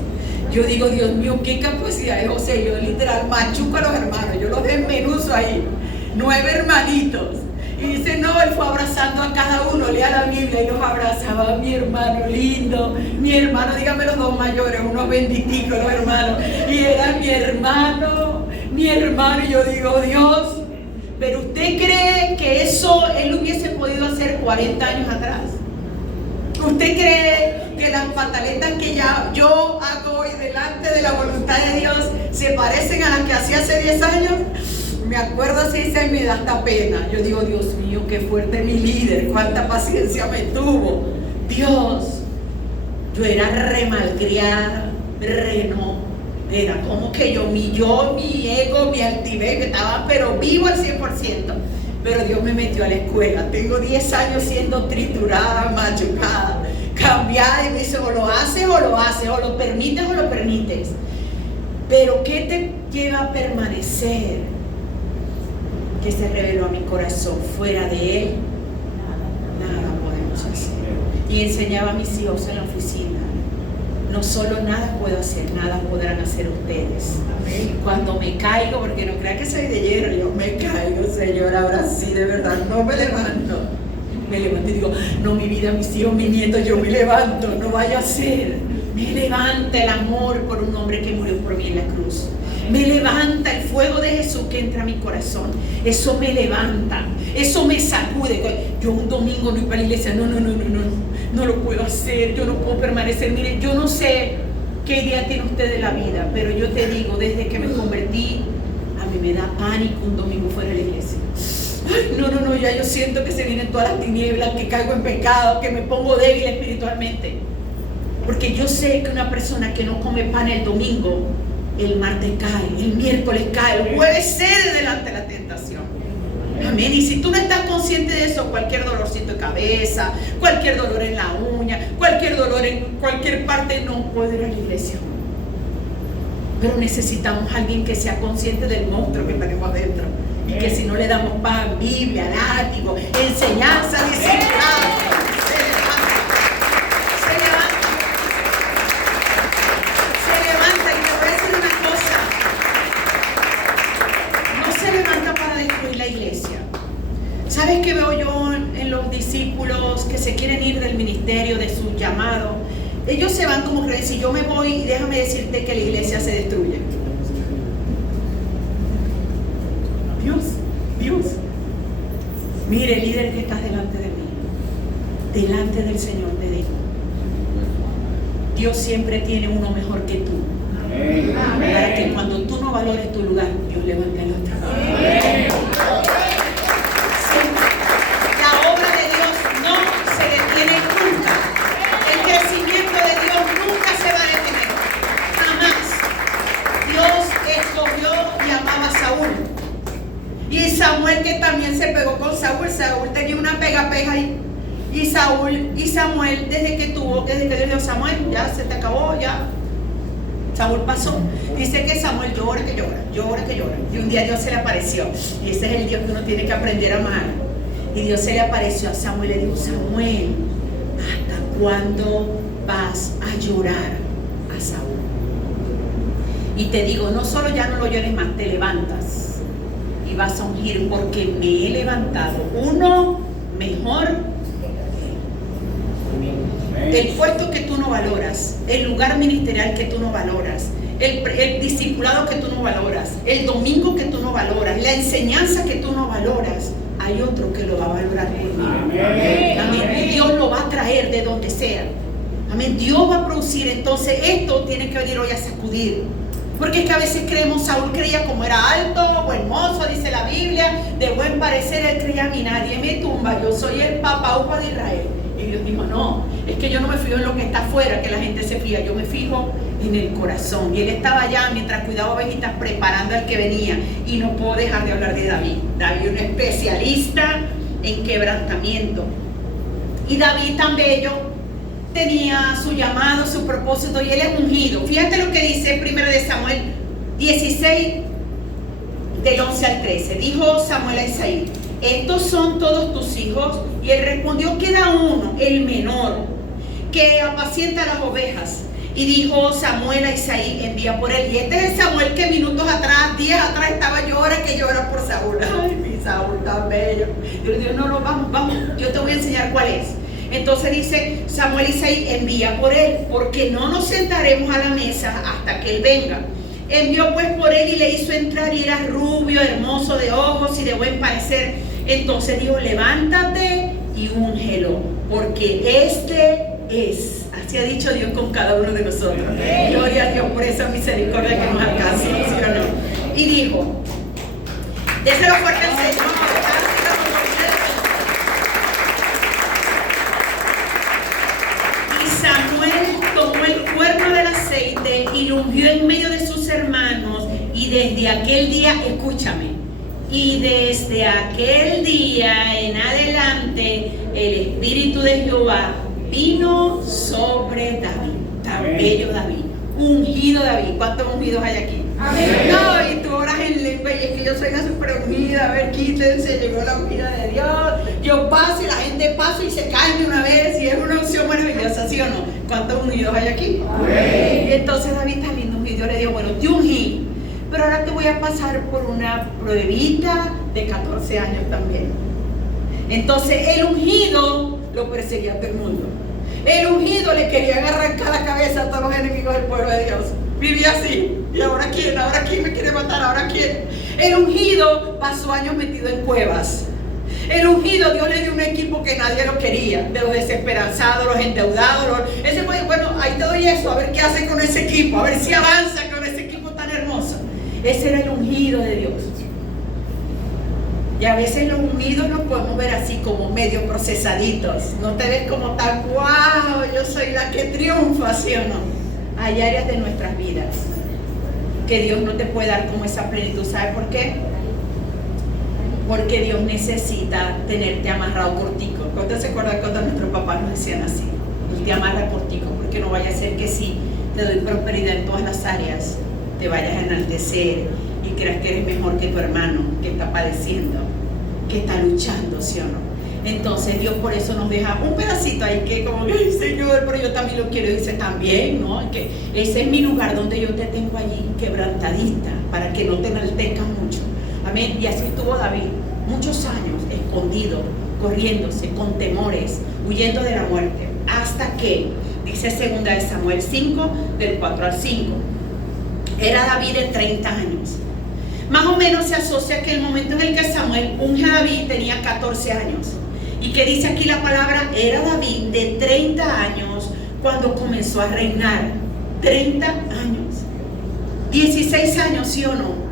Yo digo: Dios mío, qué capacidad de José. Yo literal machuco a los hermanos. Yo los desmenuzo ahí. 9 hermanitos. Y dice: no, él fue abrazando a cada uno. Lea la Biblia y los abrazaba. Mi hermano lindo, mi hermano, dígame los 2 mayores, unos benditicos los hermanos. Y era mi hermano. Y yo digo: Dios, pero usted cree que eso él hubiese podido hacer 40 años atrás. ¿Usted cree que las pataletas que ya yo hago hoy delante de la voluntad de Dios se parecen a las que hacía hace 10 años? Me acuerdo así y me da hasta pena. Yo digo: Dios mío, qué fuerte mi líder, cuánta paciencia me tuvo. Dios, yo era remalcriada, era como que mi ego, mi altivez, estaba pero vivo al 100%. pero Dios me metió a la escuela. Tengo 10 años siendo triturada, machucada, cambiada, y me dice, o lo haces o lo haces, o lo permites o lo permites. Pero ¿qué te lleva a permanecer? Que se reveló a mi corazón. Fuera de Él, nada podemos hacer. Y enseñaba a mis hijos en la oficina: no solo nada puedo hacer, nada podrán hacer ustedes. Amén. Cuando me caigo, porque no crean que soy de hierro, yo me caigo, Señor, ahora sí, de verdad, no me levanto. Me levanto y digo, no, mi vida, mis hijos, mis nietos, yo me levanto, no vaya a ser. Me levanta el amor por un hombre que murió por mí en la cruz. Me levanta el fuego de Jesús que entra a mi corazón. Eso me levanta, eso me sacude. Yo un domingo no iba a la iglesia, no lo puedo hacer, yo no puedo permanecer. Mire, yo no sé qué día tiene usted de la vida, pero yo te digo, desde que me convertí, a mí me da pánico un domingo fuera de la iglesia. Ay, no, ya yo siento que se vienen todas las tinieblas, que caigo en pecado, que me pongo débil espiritualmente. Porque yo sé que una persona que no come pan el domingo, el martes cae, el miércoles cae, el jueves cede delante de la tentación. Amén. Y si tú no estás consciente de eso, cualquier dolorcito de cabeza, cualquier dolor en la uña, cualquier dolor en cualquier parte, no puede ir a la iglesia. Pero necesitamos a alguien que sea consciente del monstruo que tenemos adentro. Y que si no le damos pan, Biblia, látigo, enseñanza, discipulado, se levanta. Y te voy a decir una cosa: no se levanta para destruir la iglesia. ¿Sabes qué veo yo en los discípulos que se quieren ir del ministerio, de su llamado? Ellos se van como creen, si yo me voy, déjame decirte que la iglesia se destruye. Dios, mire, líder que estás delante de mí, delante del Señor te digo, Dios siempre tiene uno mejor que tú. Amén. Para que cuando tú no valores tu lugar, Dios levante al otro. Amén. La obra de Dios no se detiene nunca. El crecimiento de Dios nunca se va a detener. Jamás. Dios escogió y amaba a Saúl. Y Samuel, que también se pegó con Saúl. Saúl tenía una pega ahí. Y Samuel, desde que Dios dijo, Samuel, ya se te acabó, ya. Saúl pasó. Dice que Samuel llora que llora. Y un día Dios se le apareció. Y ese es el Dios que uno tiene que aprender a amar. Y Dios se le apareció a Samuel y le dijo, Samuel, ¿hasta cuándo vas a llorar a Saúl? Y te digo, no solo ya no lo llores más, te levantas y vas a ungir, porque me he levantado uno mejor. El puesto que tú no valoras, el lugar ministerial que tú no valoras, el discipulado que tú no valoras, el domingo que tú no valoras, la enseñanza que tú no valoras, hay otro que lo va a valorar por mí. Amén. Amén. Dios lo va a traer de donde sea. Amén. Dios va a producir. Entonces esto tiene que venir hoy a sacudir. Porque es que a veces creemos, Saúl creía como era alto, hermoso, dice la Biblia, de buen parecer, él creía, a mí nadie me tumba, yo soy el papaupa de Israel. Y Dios dijo, no, es que yo no me fijo en lo que está afuera, que la gente se fija, yo me fijo en el corazón. Y él estaba allá mientras cuidaba ovejitas preparando al que venía. Y no puedo dejar de hablar de David. David, un especialista en quebrantamiento. Y David tan bello, tenía su llamado, su propósito, y él es ungido. Fíjate lo que dice 1 de Samuel 16, del 11 al 13. Dijo Samuel a Isaí, estos son todos tus hijos. Y él respondió, queda uno, el menor, que apacienta las ovejas. Y dijo Samuel a Isaí, envía por él. Y este es el Samuel que minutos atrás, días atrás, estaba llora por Saúl. Ay, mi Saúl tan bello. Yo le digo, no, vamos, yo te voy a enseñar cuál es. Entonces dice Samuel Isaí, envía por él, porque no nos sentaremos a la mesa hasta que él venga. Envió pues por él y le hizo entrar, y era rubio, hermoso de ojos y de buen parecer. Entonces dijo, levántate y úngelo, porque este es. Así ha dicho Dios con cada uno de nosotros. Gloria a Dios por esa misericordia que nos alcanza, ¿sí o no? Y dijo, déselo fuerte al Señor. Tomó el cuerno del aceite y lo ungió en medio de sus hermanos, y desde aquel día, escúchame, Y desde aquel día en adelante, el Espíritu de Jehová vino sobre David. Tan bello David. Ungido David. ¿Cuántos ungidos hay aquí? Amén. No, y tú oras en lengua y es que yo soy la super ungida. A ver, quítense, llegó la ungida de Dios. Yo paso y la gente pasa y se cae de una vez. Y es una unción maravillosa, ¿sí o no? ¿Cuántos ungidos hay aquí? Amén. Y entonces David está lindo ungido. Yo le digo, bueno, te ungí. Pero ahora te voy a pasar por una pruebita de 14 años también. Entonces el ungido lo perseguía a todo el mundo. El ungido le quería arrancar la cabeza a todos los enemigos del pueblo de Dios. Vivía así. ¿Y ahora quién? ¿Ahora quién me quiere matar? ¿Ahora quién? El ungido pasó años metido en cuevas. El ungido, Dios le dio un equipo que nadie lo quería. De los desesperanzados, los endeudados. Ese fue, bueno, ahí te doy eso. A ver qué hace con ese equipo. A ver si avanza con ese equipo tan hermoso. Ese era el ungido de Dios. Y a veces los ungidos nos podemos ver así como medio procesaditos. No te ves como tan, wow, yo soy la que triunfa, ¿sí o no? Hay áreas de nuestras vidas que Dios no te puede dar como esa plenitud. ¿Sabes por qué? Porque Dios necesita tenerte amarrado cortico. ¿Cuántos se acuerdan cuando nuestros papás nos decían así? Él te amarra cortico, porque no vaya a ser que si te doy prosperidad en todas las áreas, te vayas a enaltecer y creas que eres mejor que tu hermano, que está padeciendo, que está luchando, ¿sí o no? Entonces Dios por eso nos deja un pedacito ahí que como, ay Señor, pero yo también lo quiero. Y dice también, ¿no? Que ese es mi lugar donde yo te tengo allí, quebrantadita, para que no te enaltezcas mucho. Amén. Y así estuvo David, muchos años, escondido, corriéndose, con temores, huyendo de la muerte, hasta que, dice 2 de Samuel 5, del 4 al 5, era David de 30 años. Más o menos se asocia que el momento en el que Samuel unge a David tenía 14 años. Y que dice aquí la palabra, era David de 30 años cuando comenzó a reinar. 30 años. 16 años, ¿sí o no?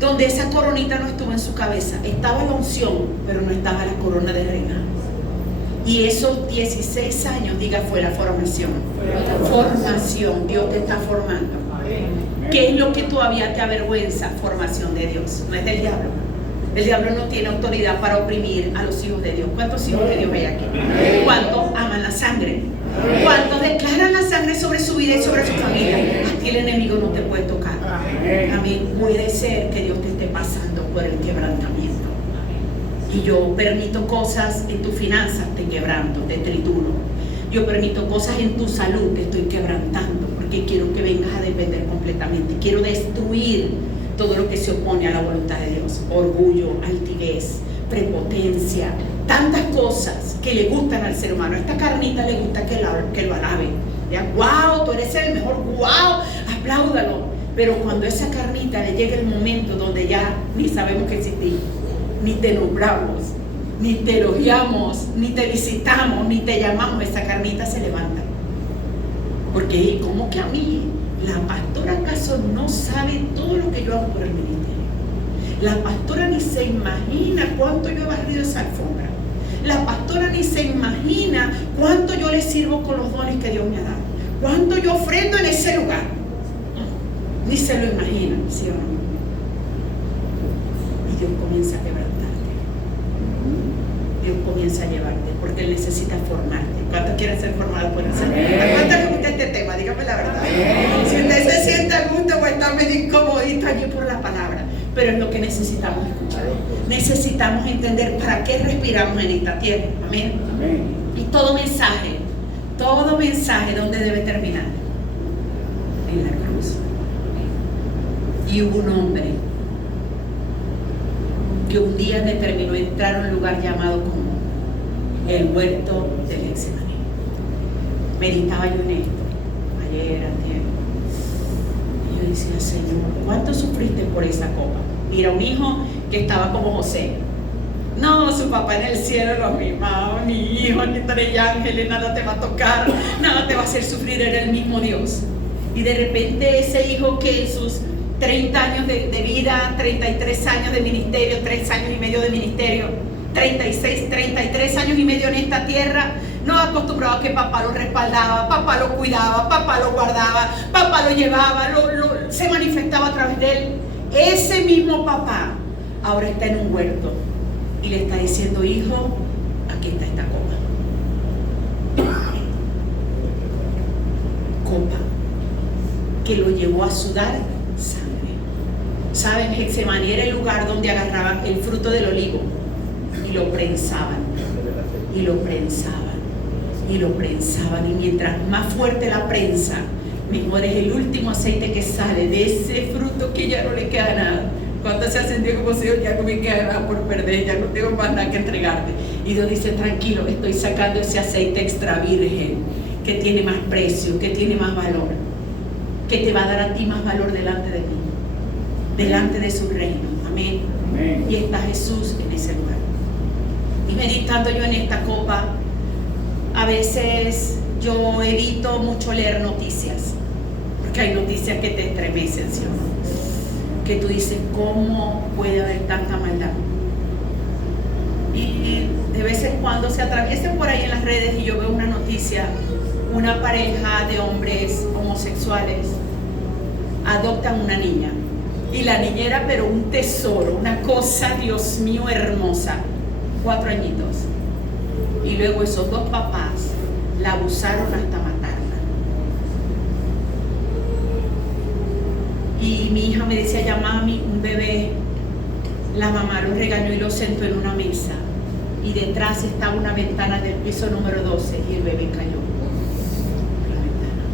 Donde esa coronita no estuvo en su cabeza. Estaba la unción, pero no estaba la corona de reinado. Y esos 16 años, diga, fue la formación. Formación, Dios te está formando. ¿Qué es lo que todavía te avergüenza? Formación de Dios, no es del diablo. El diablo no tiene autoridad para oprimir a los hijos de Dios. ¿Cuántos hijos de Dios hay aquí? ¿Cuántos aman la sangre? ¿Cuántos declaran la sangre sobre su vida y sobre su familia? A ti el enemigo no te puede tocar. Amén. Puede ser que Dios te esté pasando por el quebrantamiento. Y yo permito cosas en tus finanzas, te quebranto, te trituro. Yo permito cosas en tu salud, te estoy quebrantando, porque quiero que vengas a depender completamente. Quiero destruir todo lo que se opone a la voluntad de Dios. Orgullo, altivez, prepotencia, tantas cosas que le gustan al ser humano. A esta carnita le gusta que lo alabe. ¿Ya? ¡Wow! Tú eres el mejor. ¡Wow! Apláudalo. Pero cuando a esa carnita le llega el momento donde ya ni sabemos que existís, ni te nombramos, ni te elogiamos, ni te visitamos, ni te llamamos, esa carnita se levanta. Porque ¿cómo que a mí? ¿La pastora acaso no sabe todo lo que yo hago por el ministerio? La pastora ni se imagina cuánto yo he barrido esa alfombra. La pastora ni se imagina cuánto yo le sirvo con los dones que Dios me ha dado. Cuánto yo ofrendo en ese lugar. Ni se lo imagina, ¿sí o no? Y Dios comienza a quebrantarte. Dios comienza a llevarte, porque Él necesita formarte. ¿Cuántos quieren ser formados por hacer? ¿A cuántos les gusta este tema? Dígame la verdad. Si usted se siente a gusto o está medio incomodito allí por la palabra, pero es lo que necesitamos escuchar. Necesitamos entender para qué respiramos en esta tierra. Amén. Y todo mensaje, ¿dónde debe terminar? En la cruz. Y hubo un hombre que un día determinó entrar a un lugar llamado como el huerto del Getsemaní. Meditaba yo en esto ayer, antier, y yo decía, Señor, ¿cuánto sufriste por esa copa? Mira, un hijo que estaba como José. No, su papá en el cielo lo mimaba, mi hijo, ni tres ángeles, nada te va a tocar, nada te va a hacer sufrir, era el mismo Dios. Y de repente ese hijo que en sus 30 años de vida, 33 años de ministerio, 3 años y medio de ministerio, 36, 33 años y medio en esta tierra, no acostumbrado a que papá lo respaldaba, papá lo cuidaba, papá lo guardaba, papá lo llevaba, se manifestaba a través de él. Ese mismo papá, ahora está en un huerto y le está diciendo: hijo, aquí está esta copa. Copa que lo llevó a sudar sangre. Saben, Getsemaní era el lugar donde agarraban el fruto del olivo y lo prensaban, y lo prensaban, y lo prensaban, y mientras más fuerte la prensa, mejor es el último aceite que sale de ese fruto que ya no le queda nada. ¿Cuánto se ha sentido como Señor? Ya no me queda nada por perder, ya no tengo más nada que entregarte. Y Dios dice: tranquilo, estoy sacando ese aceite extra virgen que tiene más precio, que tiene más valor, que te va a dar a ti más valor delante de mí, delante de su reino. Amén. Amén. Y está Jesús en ese lugar. Y meditando yo en esta copa, a veces yo evito mucho leer noticias, porque hay noticias que te estremecen, ¿sí o no? Que tú dices: ¿cómo puede haber tanta maldad? Y de vez en cuando se atraviesan por ahí en las redes y yo veo una noticia: una pareja de hombres homosexuales adoptan una niña, y la niña era pero un tesoro, una cosa, Dios mío, hermosa, 4 añitos, y luego esos 2 papás la abusaron hasta matarla. Y mi hija me decía: ya mami, un bebé, la mamá lo regañó y lo sentó en una mesa, y detrás estaba una ventana del piso número 12 y el bebé cayó por la ventana.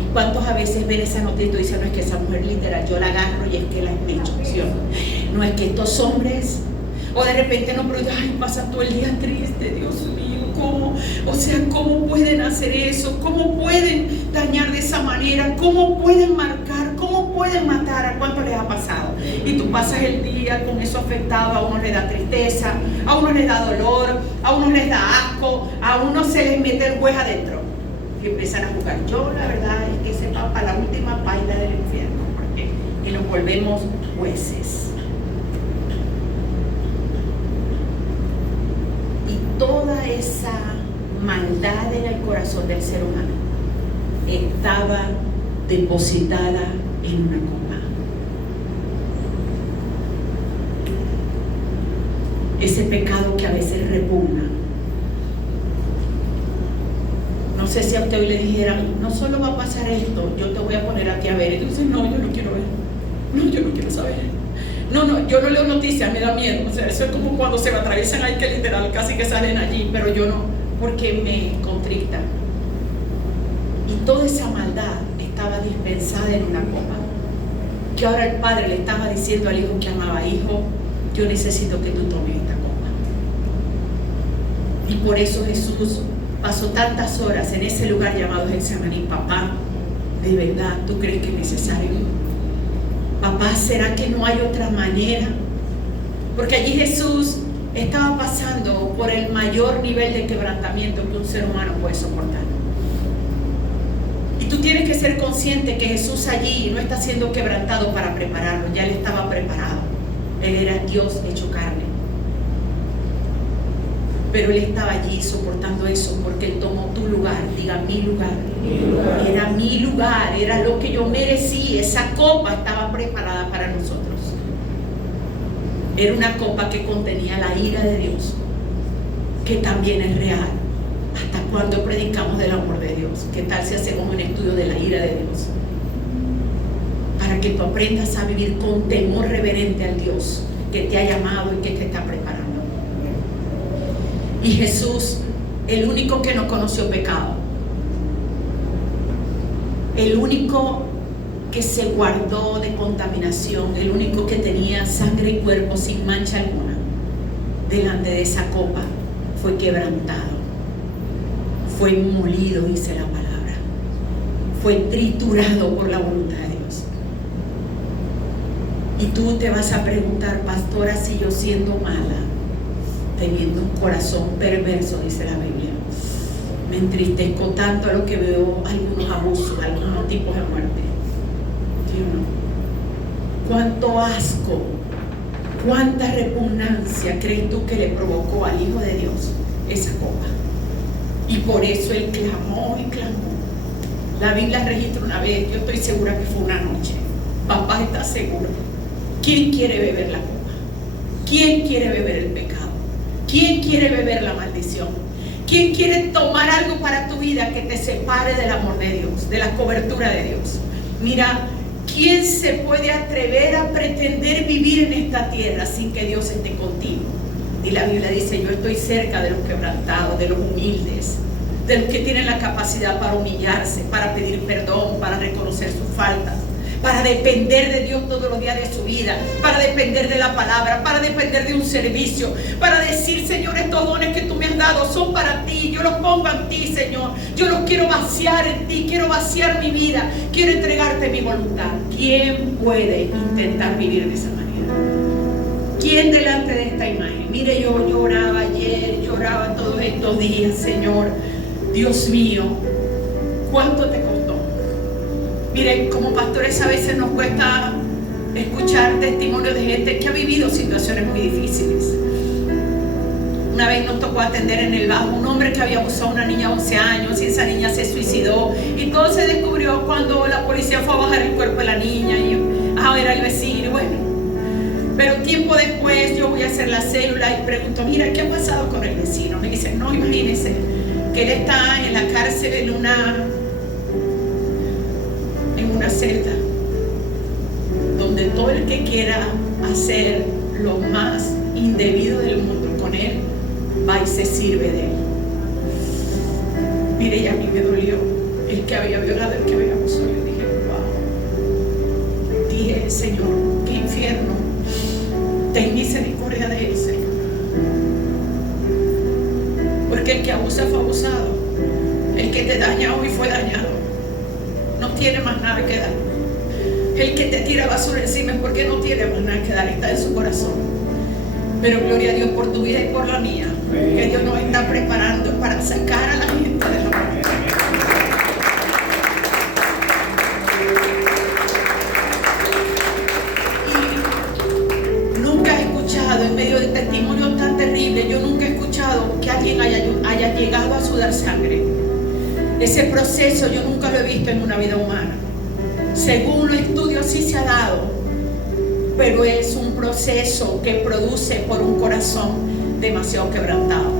¿Y cuántos a veces ven esa noticia y tú dices: no, es que esa mujer literal, yo la agarro y es que la esmecho, ¿sí o no? No es que estos hombres, o de repente no, pero ay, pasa todo el día triste, Dios mío, ¿cómo? O sea, ¿cómo pueden hacer eso? ¿Cómo pueden dañar de esa manera? ¿Cómo pueden marcar? ¿Cómo pueden matar? ¿A cuánto les ha pasado? Y tú pasas el día con eso afectado. A uno le da tristeza, a uno le da dolor, a uno les da asco, a uno se les mete el juez adentro y empiezan a jugar. Yo la verdad es que ese va para la última paila del infierno, porque y nos volvemos jueces. Y toda esa maldad en el corazón del ser humano estaba depositada en una copa. Ese pecado que a veces repugna. No sé si a usted hoy le dijeran: no solo va a pasar esto, yo te voy a poner aquí a ver. Y tú dices: no, yo no quiero ver. No, yo no quiero saber. No, yo no leo noticias, me da miedo. O sea, eso es como cuando se me atraviesan ahí, que literal casi que salen allí, pero yo no, porque me contricta. Y toda esa maldad estaba dispensada en una copa, que ahora el padre le estaba diciendo al hijo que amaba: hijo, yo necesito que tú tomes esta copa. Y por eso Jesús pasó tantas horas en ese lugar llamado Getsemaní. Papá, ¿de verdad tú crees que es necesario? Papá, ¿será que no hay otra manera? Porque allí Jesús estaba pasando por el mayor nivel de quebrantamiento que un ser humano puede soportar. Y tú tienes que ser consciente que Jesús allí no está siendo quebrantado para prepararlo, ya él estaba preparado. Él era Dios hecho carne. Pero él estaba allí soportando eso porque él tomó tu lugar. Diga: mi lugar. Era mi lugar, era lo que yo merecí. Esa copa estaba preparada para nosotros. Era una copa que contenía la ira de Dios, que también es real. ¿Hasta cuándo predicamos del amor de Dios? ¿Qué tal si hacemos un estudio de la ira de Dios? Para que tú aprendas a vivir con temor reverente al Dios que te ha llamado y que te está preparando. Y Jesús, el único que no conoció pecado, el único que se guardó de contaminación, el único que tenía sangre y cuerpo sin mancha alguna, delante de esa copa fue quebrantado, fue molido, dice la palabra, fue triturado por la voluntad de Dios. Y tú te vas a preguntar: pastora, si yo siendo mala, teniendo un corazón perverso, dice la Biblia, me entristezco tanto a lo que veo algunos abusos, algunos tipos de muerte. ¿Sí o no? ¿Cuánto asco, cuánta repugnancia crees tú que le provocó al Hijo de Dios esa copa? Y por eso él clamó y clamó. La Biblia registra una vez, yo estoy segura que fue una noche. Papá está seguro ¿Quién quiere beber la copa? ¿Quién quiere beber el pecado? ¿Quién quiere beber la maldición? ¿Quién quiere tomar algo para tu vida que te separe del amor de Dios, de la cobertura de Dios? Mira, ¿quién se puede atrever a pretender vivir en esta tierra sin que Dios esté contigo? Y la Biblia dice, yo estoy cerca de los quebrantados, de los humildes, de los que tienen la capacidad para humillarse, para pedir perdón, para reconocer sus faltas, para depender de Dios todos los días de su vida, para depender de la palabra, para depender de un servicio, para decir, Señor, estos dones que tú me has dado son para ti, yo los pongo en ti, Señor, yo los quiero vaciar en ti, quiero vaciar mi vida, quiero entregarte mi voluntad. ¿Quién puede intentar vivir de esa manera? ¿Quién delante de esta imagen? Mire, yo lloraba ayer, lloraba todos estos días, Señor, Dios mío, ¿cuánto te costó? Miren, como pastores a veces nos cuesta escuchar testimonios de gente que ha vivido situaciones muy difíciles. Una vez nos tocó atender en el bajo un hombre que había abusado a una niña de 11 años y esa niña se suicidó. Y todo se descubrió cuando la policía fue a bajar el cuerpo de la niña y a ver al vecino. Y bueno, pero tiempo después yo voy a hacer la célula y pregunto, mira, ¿qué ha pasado con el vecino? Me dicen, no, imagínense que él está en la cárcel en una celda donde todo el que quiera hacer lo más indebido del mundo con él va y se sirve de él. Mire, y a mí me dolió el que había violado, el que había abusado. Yo dije, wow. Dije, Señor, qué infierno, ten misericordia de él, Señor, porque el que abusa fue abusado, el que te daña hoy fue dañado, no tiene más nada que dar. El que te tira basura encima es porque no tiene más nada que dar, está en su corazón. Pero gloria a Dios por tu vida y por la mía, que Dios nos está preparando para sacar a la gente de la muerte. Y nunca he escuchado, en medio de testimonios tan terribles, yo nunca he escuchado que alguien haya llegado a sudar sangre. Ese proceso yo nunca lo he visto en una vida humana. Según los estudios sí se ha dado, pero es un proceso que produce por un corazón demasiado quebrantado.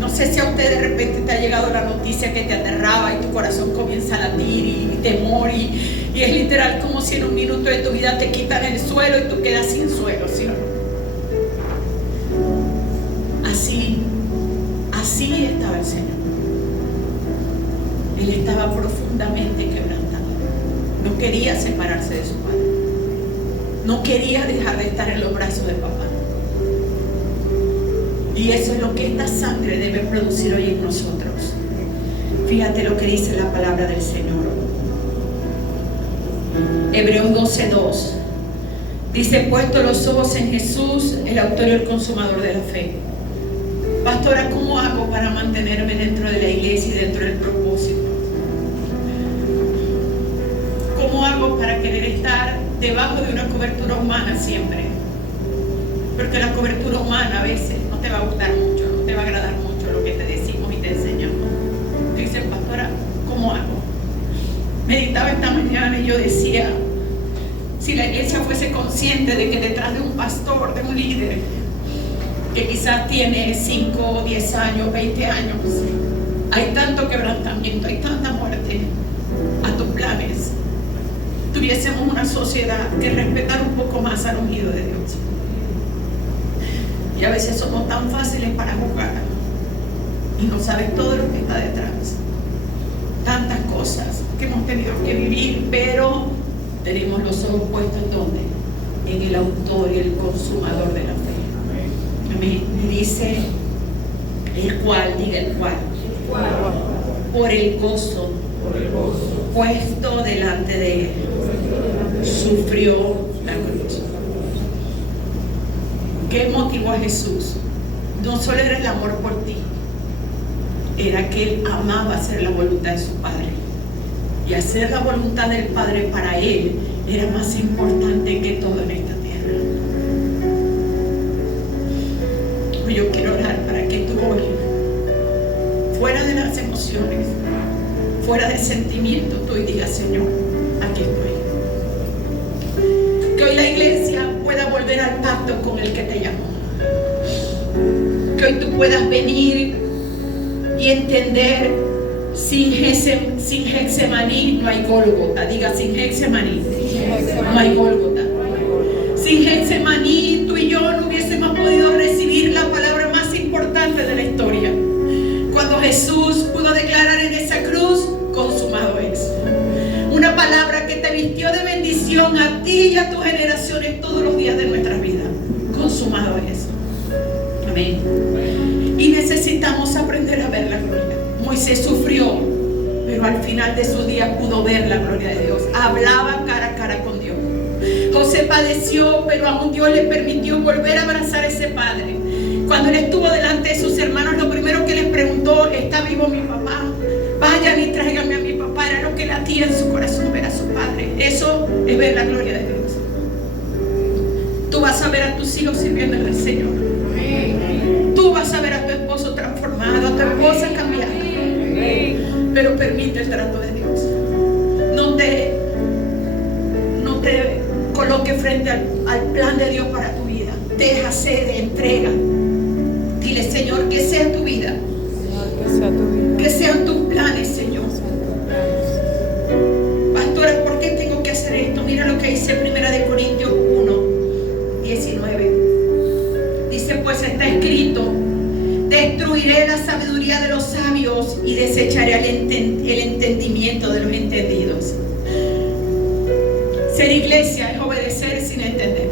No sé si a usted de repente te ha llegado la noticia que te aterraba y tu corazón comienza a latir y temor y es literal como si en un minuto de tu vida te quitan el suelo y tú quedas sin suelo, ¿sí o no? Así estaba el Señor. Él estaba profundamente quebrantado. No quería separarse de su padre. No quería dejar de estar en los brazos de papá. Y eso es lo que esta sangre debe producir hoy en nosotros. Fíjate lo que dice la palabra del Señor. Hebreos 12:2 dice, puesto los ojos en Jesús, el autor y el consumador de la fe. Pastora, ¿cómo hago para mantenerme dentro de la iglesia y dentro del propósito? ¿Cómo hago para querer estar debajo de una cobertura humana siempre? Porque la cobertura humana a veces no te va a gustar mucho, no te va a agradar mucho lo que te decimos y te enseñamos. Te dicen, pastora, ¿cómo hago? Meditaba esta mañana y yo decía, si la iglesia fuese consciente de que detrás de un pastor, de un líder, que quizás tiene 5, 10 años, 20 años, hay tanto quebrantamiento, hay tanta muerte a tus planes, tuviésemos una sociedad que respetara un poco más al ungido de Dios. Y a veces somos tan fáciles para juzgar y no sabes todo lo que está detrás. Tantas cosas que hemos tenido que vivir, pero tenemos los ojos puestos ¿en dónde? En el autor y el consumador de la fe. Amén. Y dice, el cual, diga el cual, por el gozo puesto delante de él, sufrió la cruz. ¿Qué motivó a Jesús? No solo era el amor por ti, era que él amaba hacer la voluntad de su Padre. Y hacer la voluntad del Padre para él era más importante que todo en esta tierra. Yo quiero orar para que tú hoy, fuera de las emociones, fuera del sentimiento, tú digas, Señor, aquí estoy. Que hoy la iglesia pacto con el que te llamó. Que hoy tú puedas venir y entender, sin Getsemaní no hay Gólgota. Diga, sin Getsemaní no hay Gólgota. Sin Getsemaní tú y yo no hubiésemos podido recibir la palabra más importante de la historia. Cuando Jesús pudo declarar en esa cruz, consumado es. Una palabra que te vistió de bendición a ti y a tus generaciones todos los días de nuestras vidas. Consumado es. Amén. Y necesitamos aprender a ver la gloria. Moisés sufrió, pero al final de sus días pudo ver la gloria de Dios. Hablaba cara a cara con Dios. José padeció, pero aún Dios le permitió volver a abrazar a ese padre. Cuando él estuvo delante de sus hermanos, lo primero que les preguntó: ¿está vivo mi papá? Vayan y tráiganme a mi papá. Era lo que latía en su corazón, ver a su padre. Eso es ver la gloria de Dios. Tú vas a ver a tus hijos sirviendo al Señor. Tú vas a ver a tu esposo transformado, a tu esposa cambiada. Pero permite el trato de Dios. No te coloque frente al plan de Dios para tu vida. Deja sed, entrega. Dile: Señor, que sea tu vida. Que sean tus planes, Señor. Pastora, ¿por qué tengo que hacer esto? Mira lo que dice 1 Corintios 1:19. Dice: pues está escrito: destruiré la sabiduría de los sabios y desecharé el entendimiento de los entendidos. Ser iglesia es obedecer sin entender.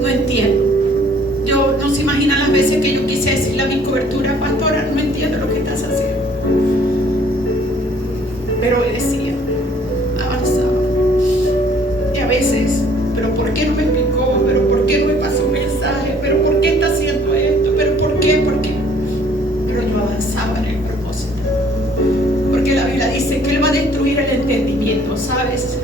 No entiendo. Yo no se imaginan las veces que yo quise decirle a mi cobertura: pastora, no entiendo lo que estás haciendo. Pero obedecía, avanzaba. Y a veces: pero ¿por qué no me explicó? ¿Pero por qué no me pasó un mensaje? ¿Pero por qué está haciendo esto? ¿Pero por qué? ¿Por qué? Pero yo avanzaba en el propósito. Porque la Biblia dice que Él va a destruir el entendimiento, ¿sabes?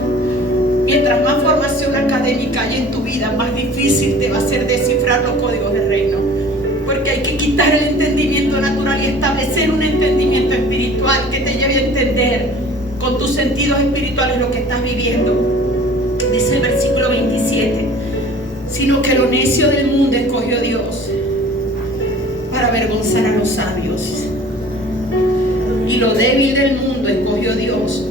Mientras más formación académica hay en tu vida, más difícil te va a ser descifrar los códigos del reino. Porque hay que quitar el entendimiento natural y establecer un entendimiento espiritual que te lleve a entender con tus sentidos espirituales lo que estás viviendo. Dice el versículo 27: sino que lo necio del mundo escogió Dios para avergonzar a los sabios, y lo débil del mundo escogió Dios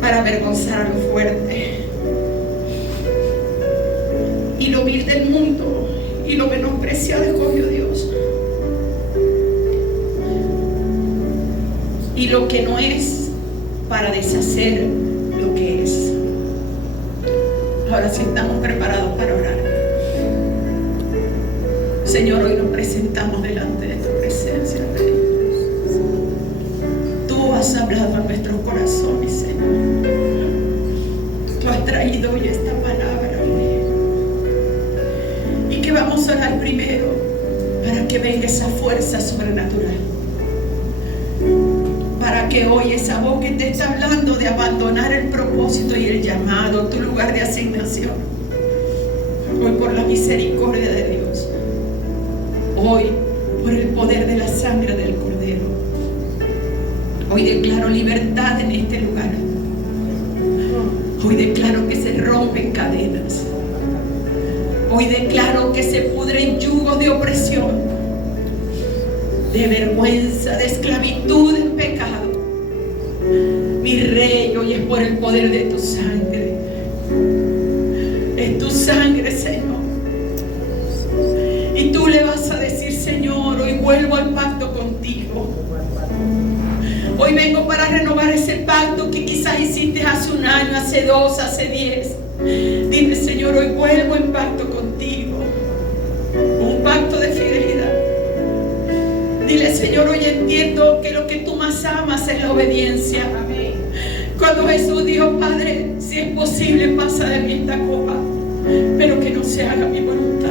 para avergonzar a lo fuerte, y lo vil del mundo y lo menospreciado escogió Dios, y lo que no es, para deshacer lo que es. Ahora sí estamos preparados para orar. Señor, hoy nos presentamos delante de tu presencia, Rey. Tú has hablado a nuestros corazones, Señor. Tú has traído hoy esta palabra, Rey. Y que vamos a orar primero para que venga esa fuerza sobrenatural. Para que hoy esa voz que te está hablando de abandonar el propósito y el llamado, tu lugar de asignación, hoy por la misericordia de Dios, hoy por el poder de la sangre del Cordero, hoy declaro libertad en este lugar. Hoy declaro que se rompen cadenas. Hoy declaro que se pudren yugos de opresión, de vergüenza, de esclavitud en pecado. Mi Rey, hoy es por el poder de tu sangre. Es tu sangre, Señor. Y tú le vas a decir: Señor, hoy vuelvo al pacto contigo. Hoy vengo para renovar ese pacto que quizás hiciste hace un año, hace 2, hace 10. Dile: Señor, hoy vuelvo en pacto contigo. Un pacto de fidelidad. Dile: Señor, hoy entiendo que lo que tú más amas es la obediencia. Amén. Cuando Jesús dijo: Padre, si es posible, pasa de mí esta copa, pero que no se haga mi voluntad.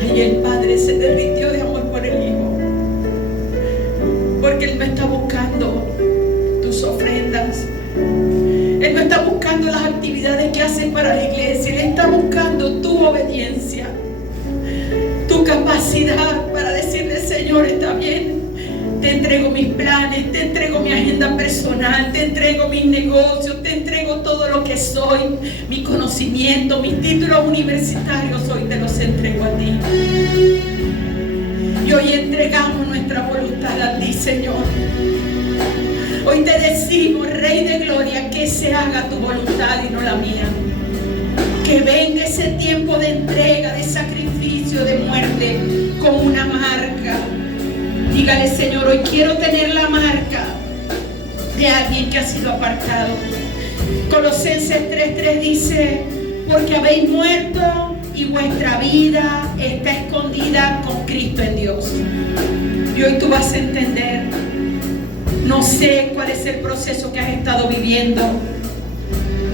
Ahí el Padre se derritió de amor por el Hijo. Porque Él no está buscando tus ofrendas. Él no está buscando las actividades que haces para la iglesia. Él está buscando tu obediencia, tu capacidad para decirle: Señor, está bien, te entrego mis planes, te entrego mi agenda personal, te entrego mis negocios, te entrego todo lo que que soy, mi conocimiento, mis títulos universitarios, hoy te los entrego a ti. Y hoy entregamos nuestra voluntad a ti, Señor. Hoy te decimos, Rey de Gloria, que se haga tu voluntad y no la mía. Que venga ese tiempo de entrega, de sacrificio, de muerte, con una marca. Dígale, Señor, hoy quiero tener la marca de alguien que ha sido apartado. Colosenses 3:3 dice, porque habéis muerto y vuestra vida está escondida con Cristo en Dios. Y hoy tú vas a entender. No sé cuál es el proceso que has estado viviendo.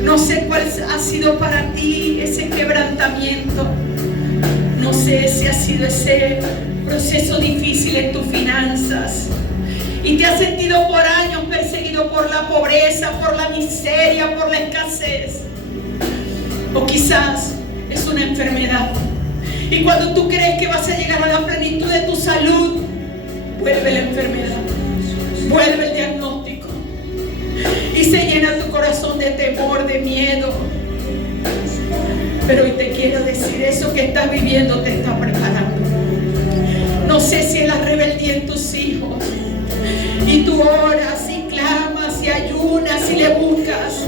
No sé cuál ha sido para ti ese quebrantamiento. No sé si ha sido ese proceso difícil en tus finanzas. Y te has sentido por años perseguido por la pobreza, por la miseria, por la escasez. O quizás es una enfermedad. Y cuando tú crees que vas a llegar a la plenitud de tu salud, vuelve la enfermedad. Vuelve el diagnóstico. Y se llena tu corazón de temor, de miedo. Pero hoy te quiero decir, eso que estás viviendo te está preparando. No sé si es la rebeldía en tus hijos. Y tú oras y clamas y ayunas y le buscas.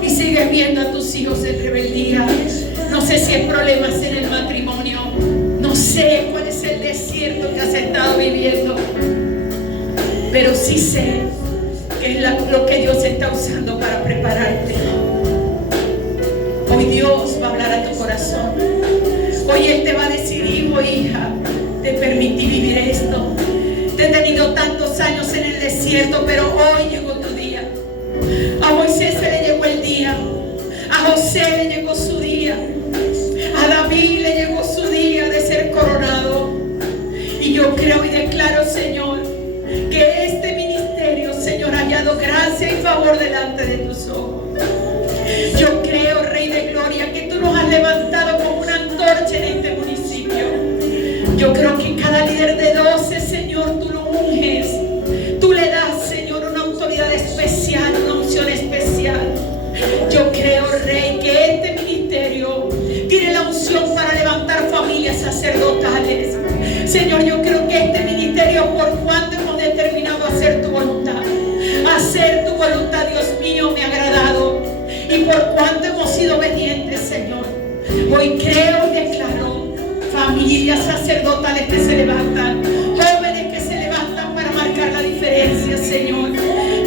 Y sigues viendo a tus hijos en rebeldía. No sé si es problemas en el matrimonio. No sé cuál es el desierto que has estado viviendo. Pero sí sé que es lo que Dios está usando para prepararte. Hoy Dios va a hablar a tu corazón. Hoy Él te va a decir, hijo, hija, te permití vivir esto. Te he tenido tantos años en el desierto, pero hoy llegó tu día. A Moisés se le llegó el día. A José le llegó su día. A David le llegó su día de ser coronado. Y yo creo y declaro, Señor, que este ministerio, Señor, ha hallado gracia y favor delante de tus ojos. Yo creo, Rey de Gloria, que tú nos has levantado como una antorcha en este municipio. Yo creo que cada líder de 12, Señor, tú lo unges. Tú le das, Señor, una autoridad especial, una unción especial. Yo creo, Rey, que este ministerio tiene la unción para levantar familias sacerdotales. Señor, yo creo que este ministerio, por cuanto hemos determinado hacer tu voluntad, Dios mío, me ha agradado. Y por cuanto hemos sido obedientes, Señor, hoy creo y declaro familias sacerdotales que se levantan, jóvenes que se levantan para marcar la diferencia, Señor.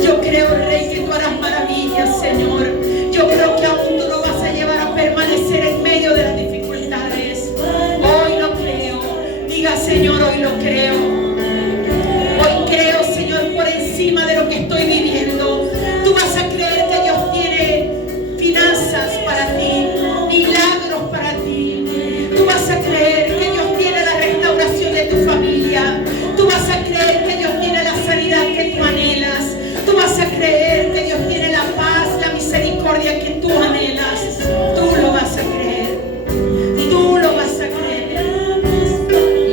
Yo creo, Rey, que tú harás maravillas, Señor. Yo creo que aún tú lo vas a llevar a permanecer en medio de las dificultades. Hoy lo creo. Diga, Señor, hoy lo creo. Hoy creo, Señor, por encima de lo que estoy viviendo. Tú vas a creer que Dios tiene finanzas para ti, milagros para ti. Tú vas a creer que Dios tiene la restauración de tu familia. Tú vas a creer que Dios tiene la sanidad que tú anhelas. Tú vas a creer que Dios tiene la paz, la misericordia que tú anhelas. Tú lo vas a creer. Tú lo vas a creer.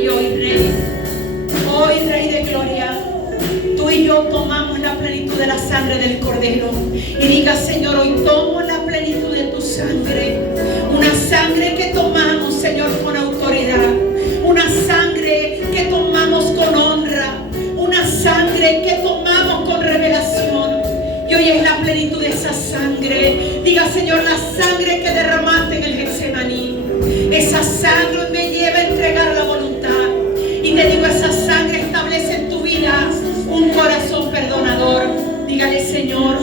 Y hoy, Rey de Gloria, tú y yo tomamos la plenitud de la sangre del Cordero. Y diga, Señor, hoy tomo la plenitud de tu sangre. Una sangre que tomamos, Señor, con autoridad. Una sangre que tomamos con honra. Una sangre que tomamos con revelación. Y hoy es la plenitud de esa sangre. Diga, Señor, la sangre que derramaste en el Getsemaní. Esa sangre me lleva a entregar la voluntad. Y te digo, esa sangre establece en tu vida un corazón perdonador. Dígale, Señor,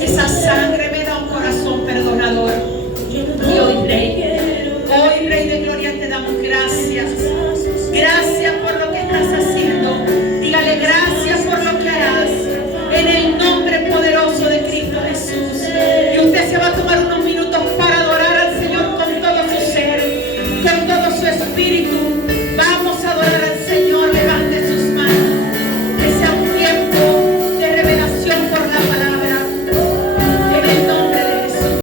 esa sangre me da un corazón perdonador. Y hoy, Rey de Gloria, te damos gracias. Gracias por lo que estás haciendo. Dígale, gracias por lo que harás. En el nombre poderoso de Cristo Jesús. Y usted se va a tomar unos minutos para adorar al Señor con todo su ser, con todo su espíritu.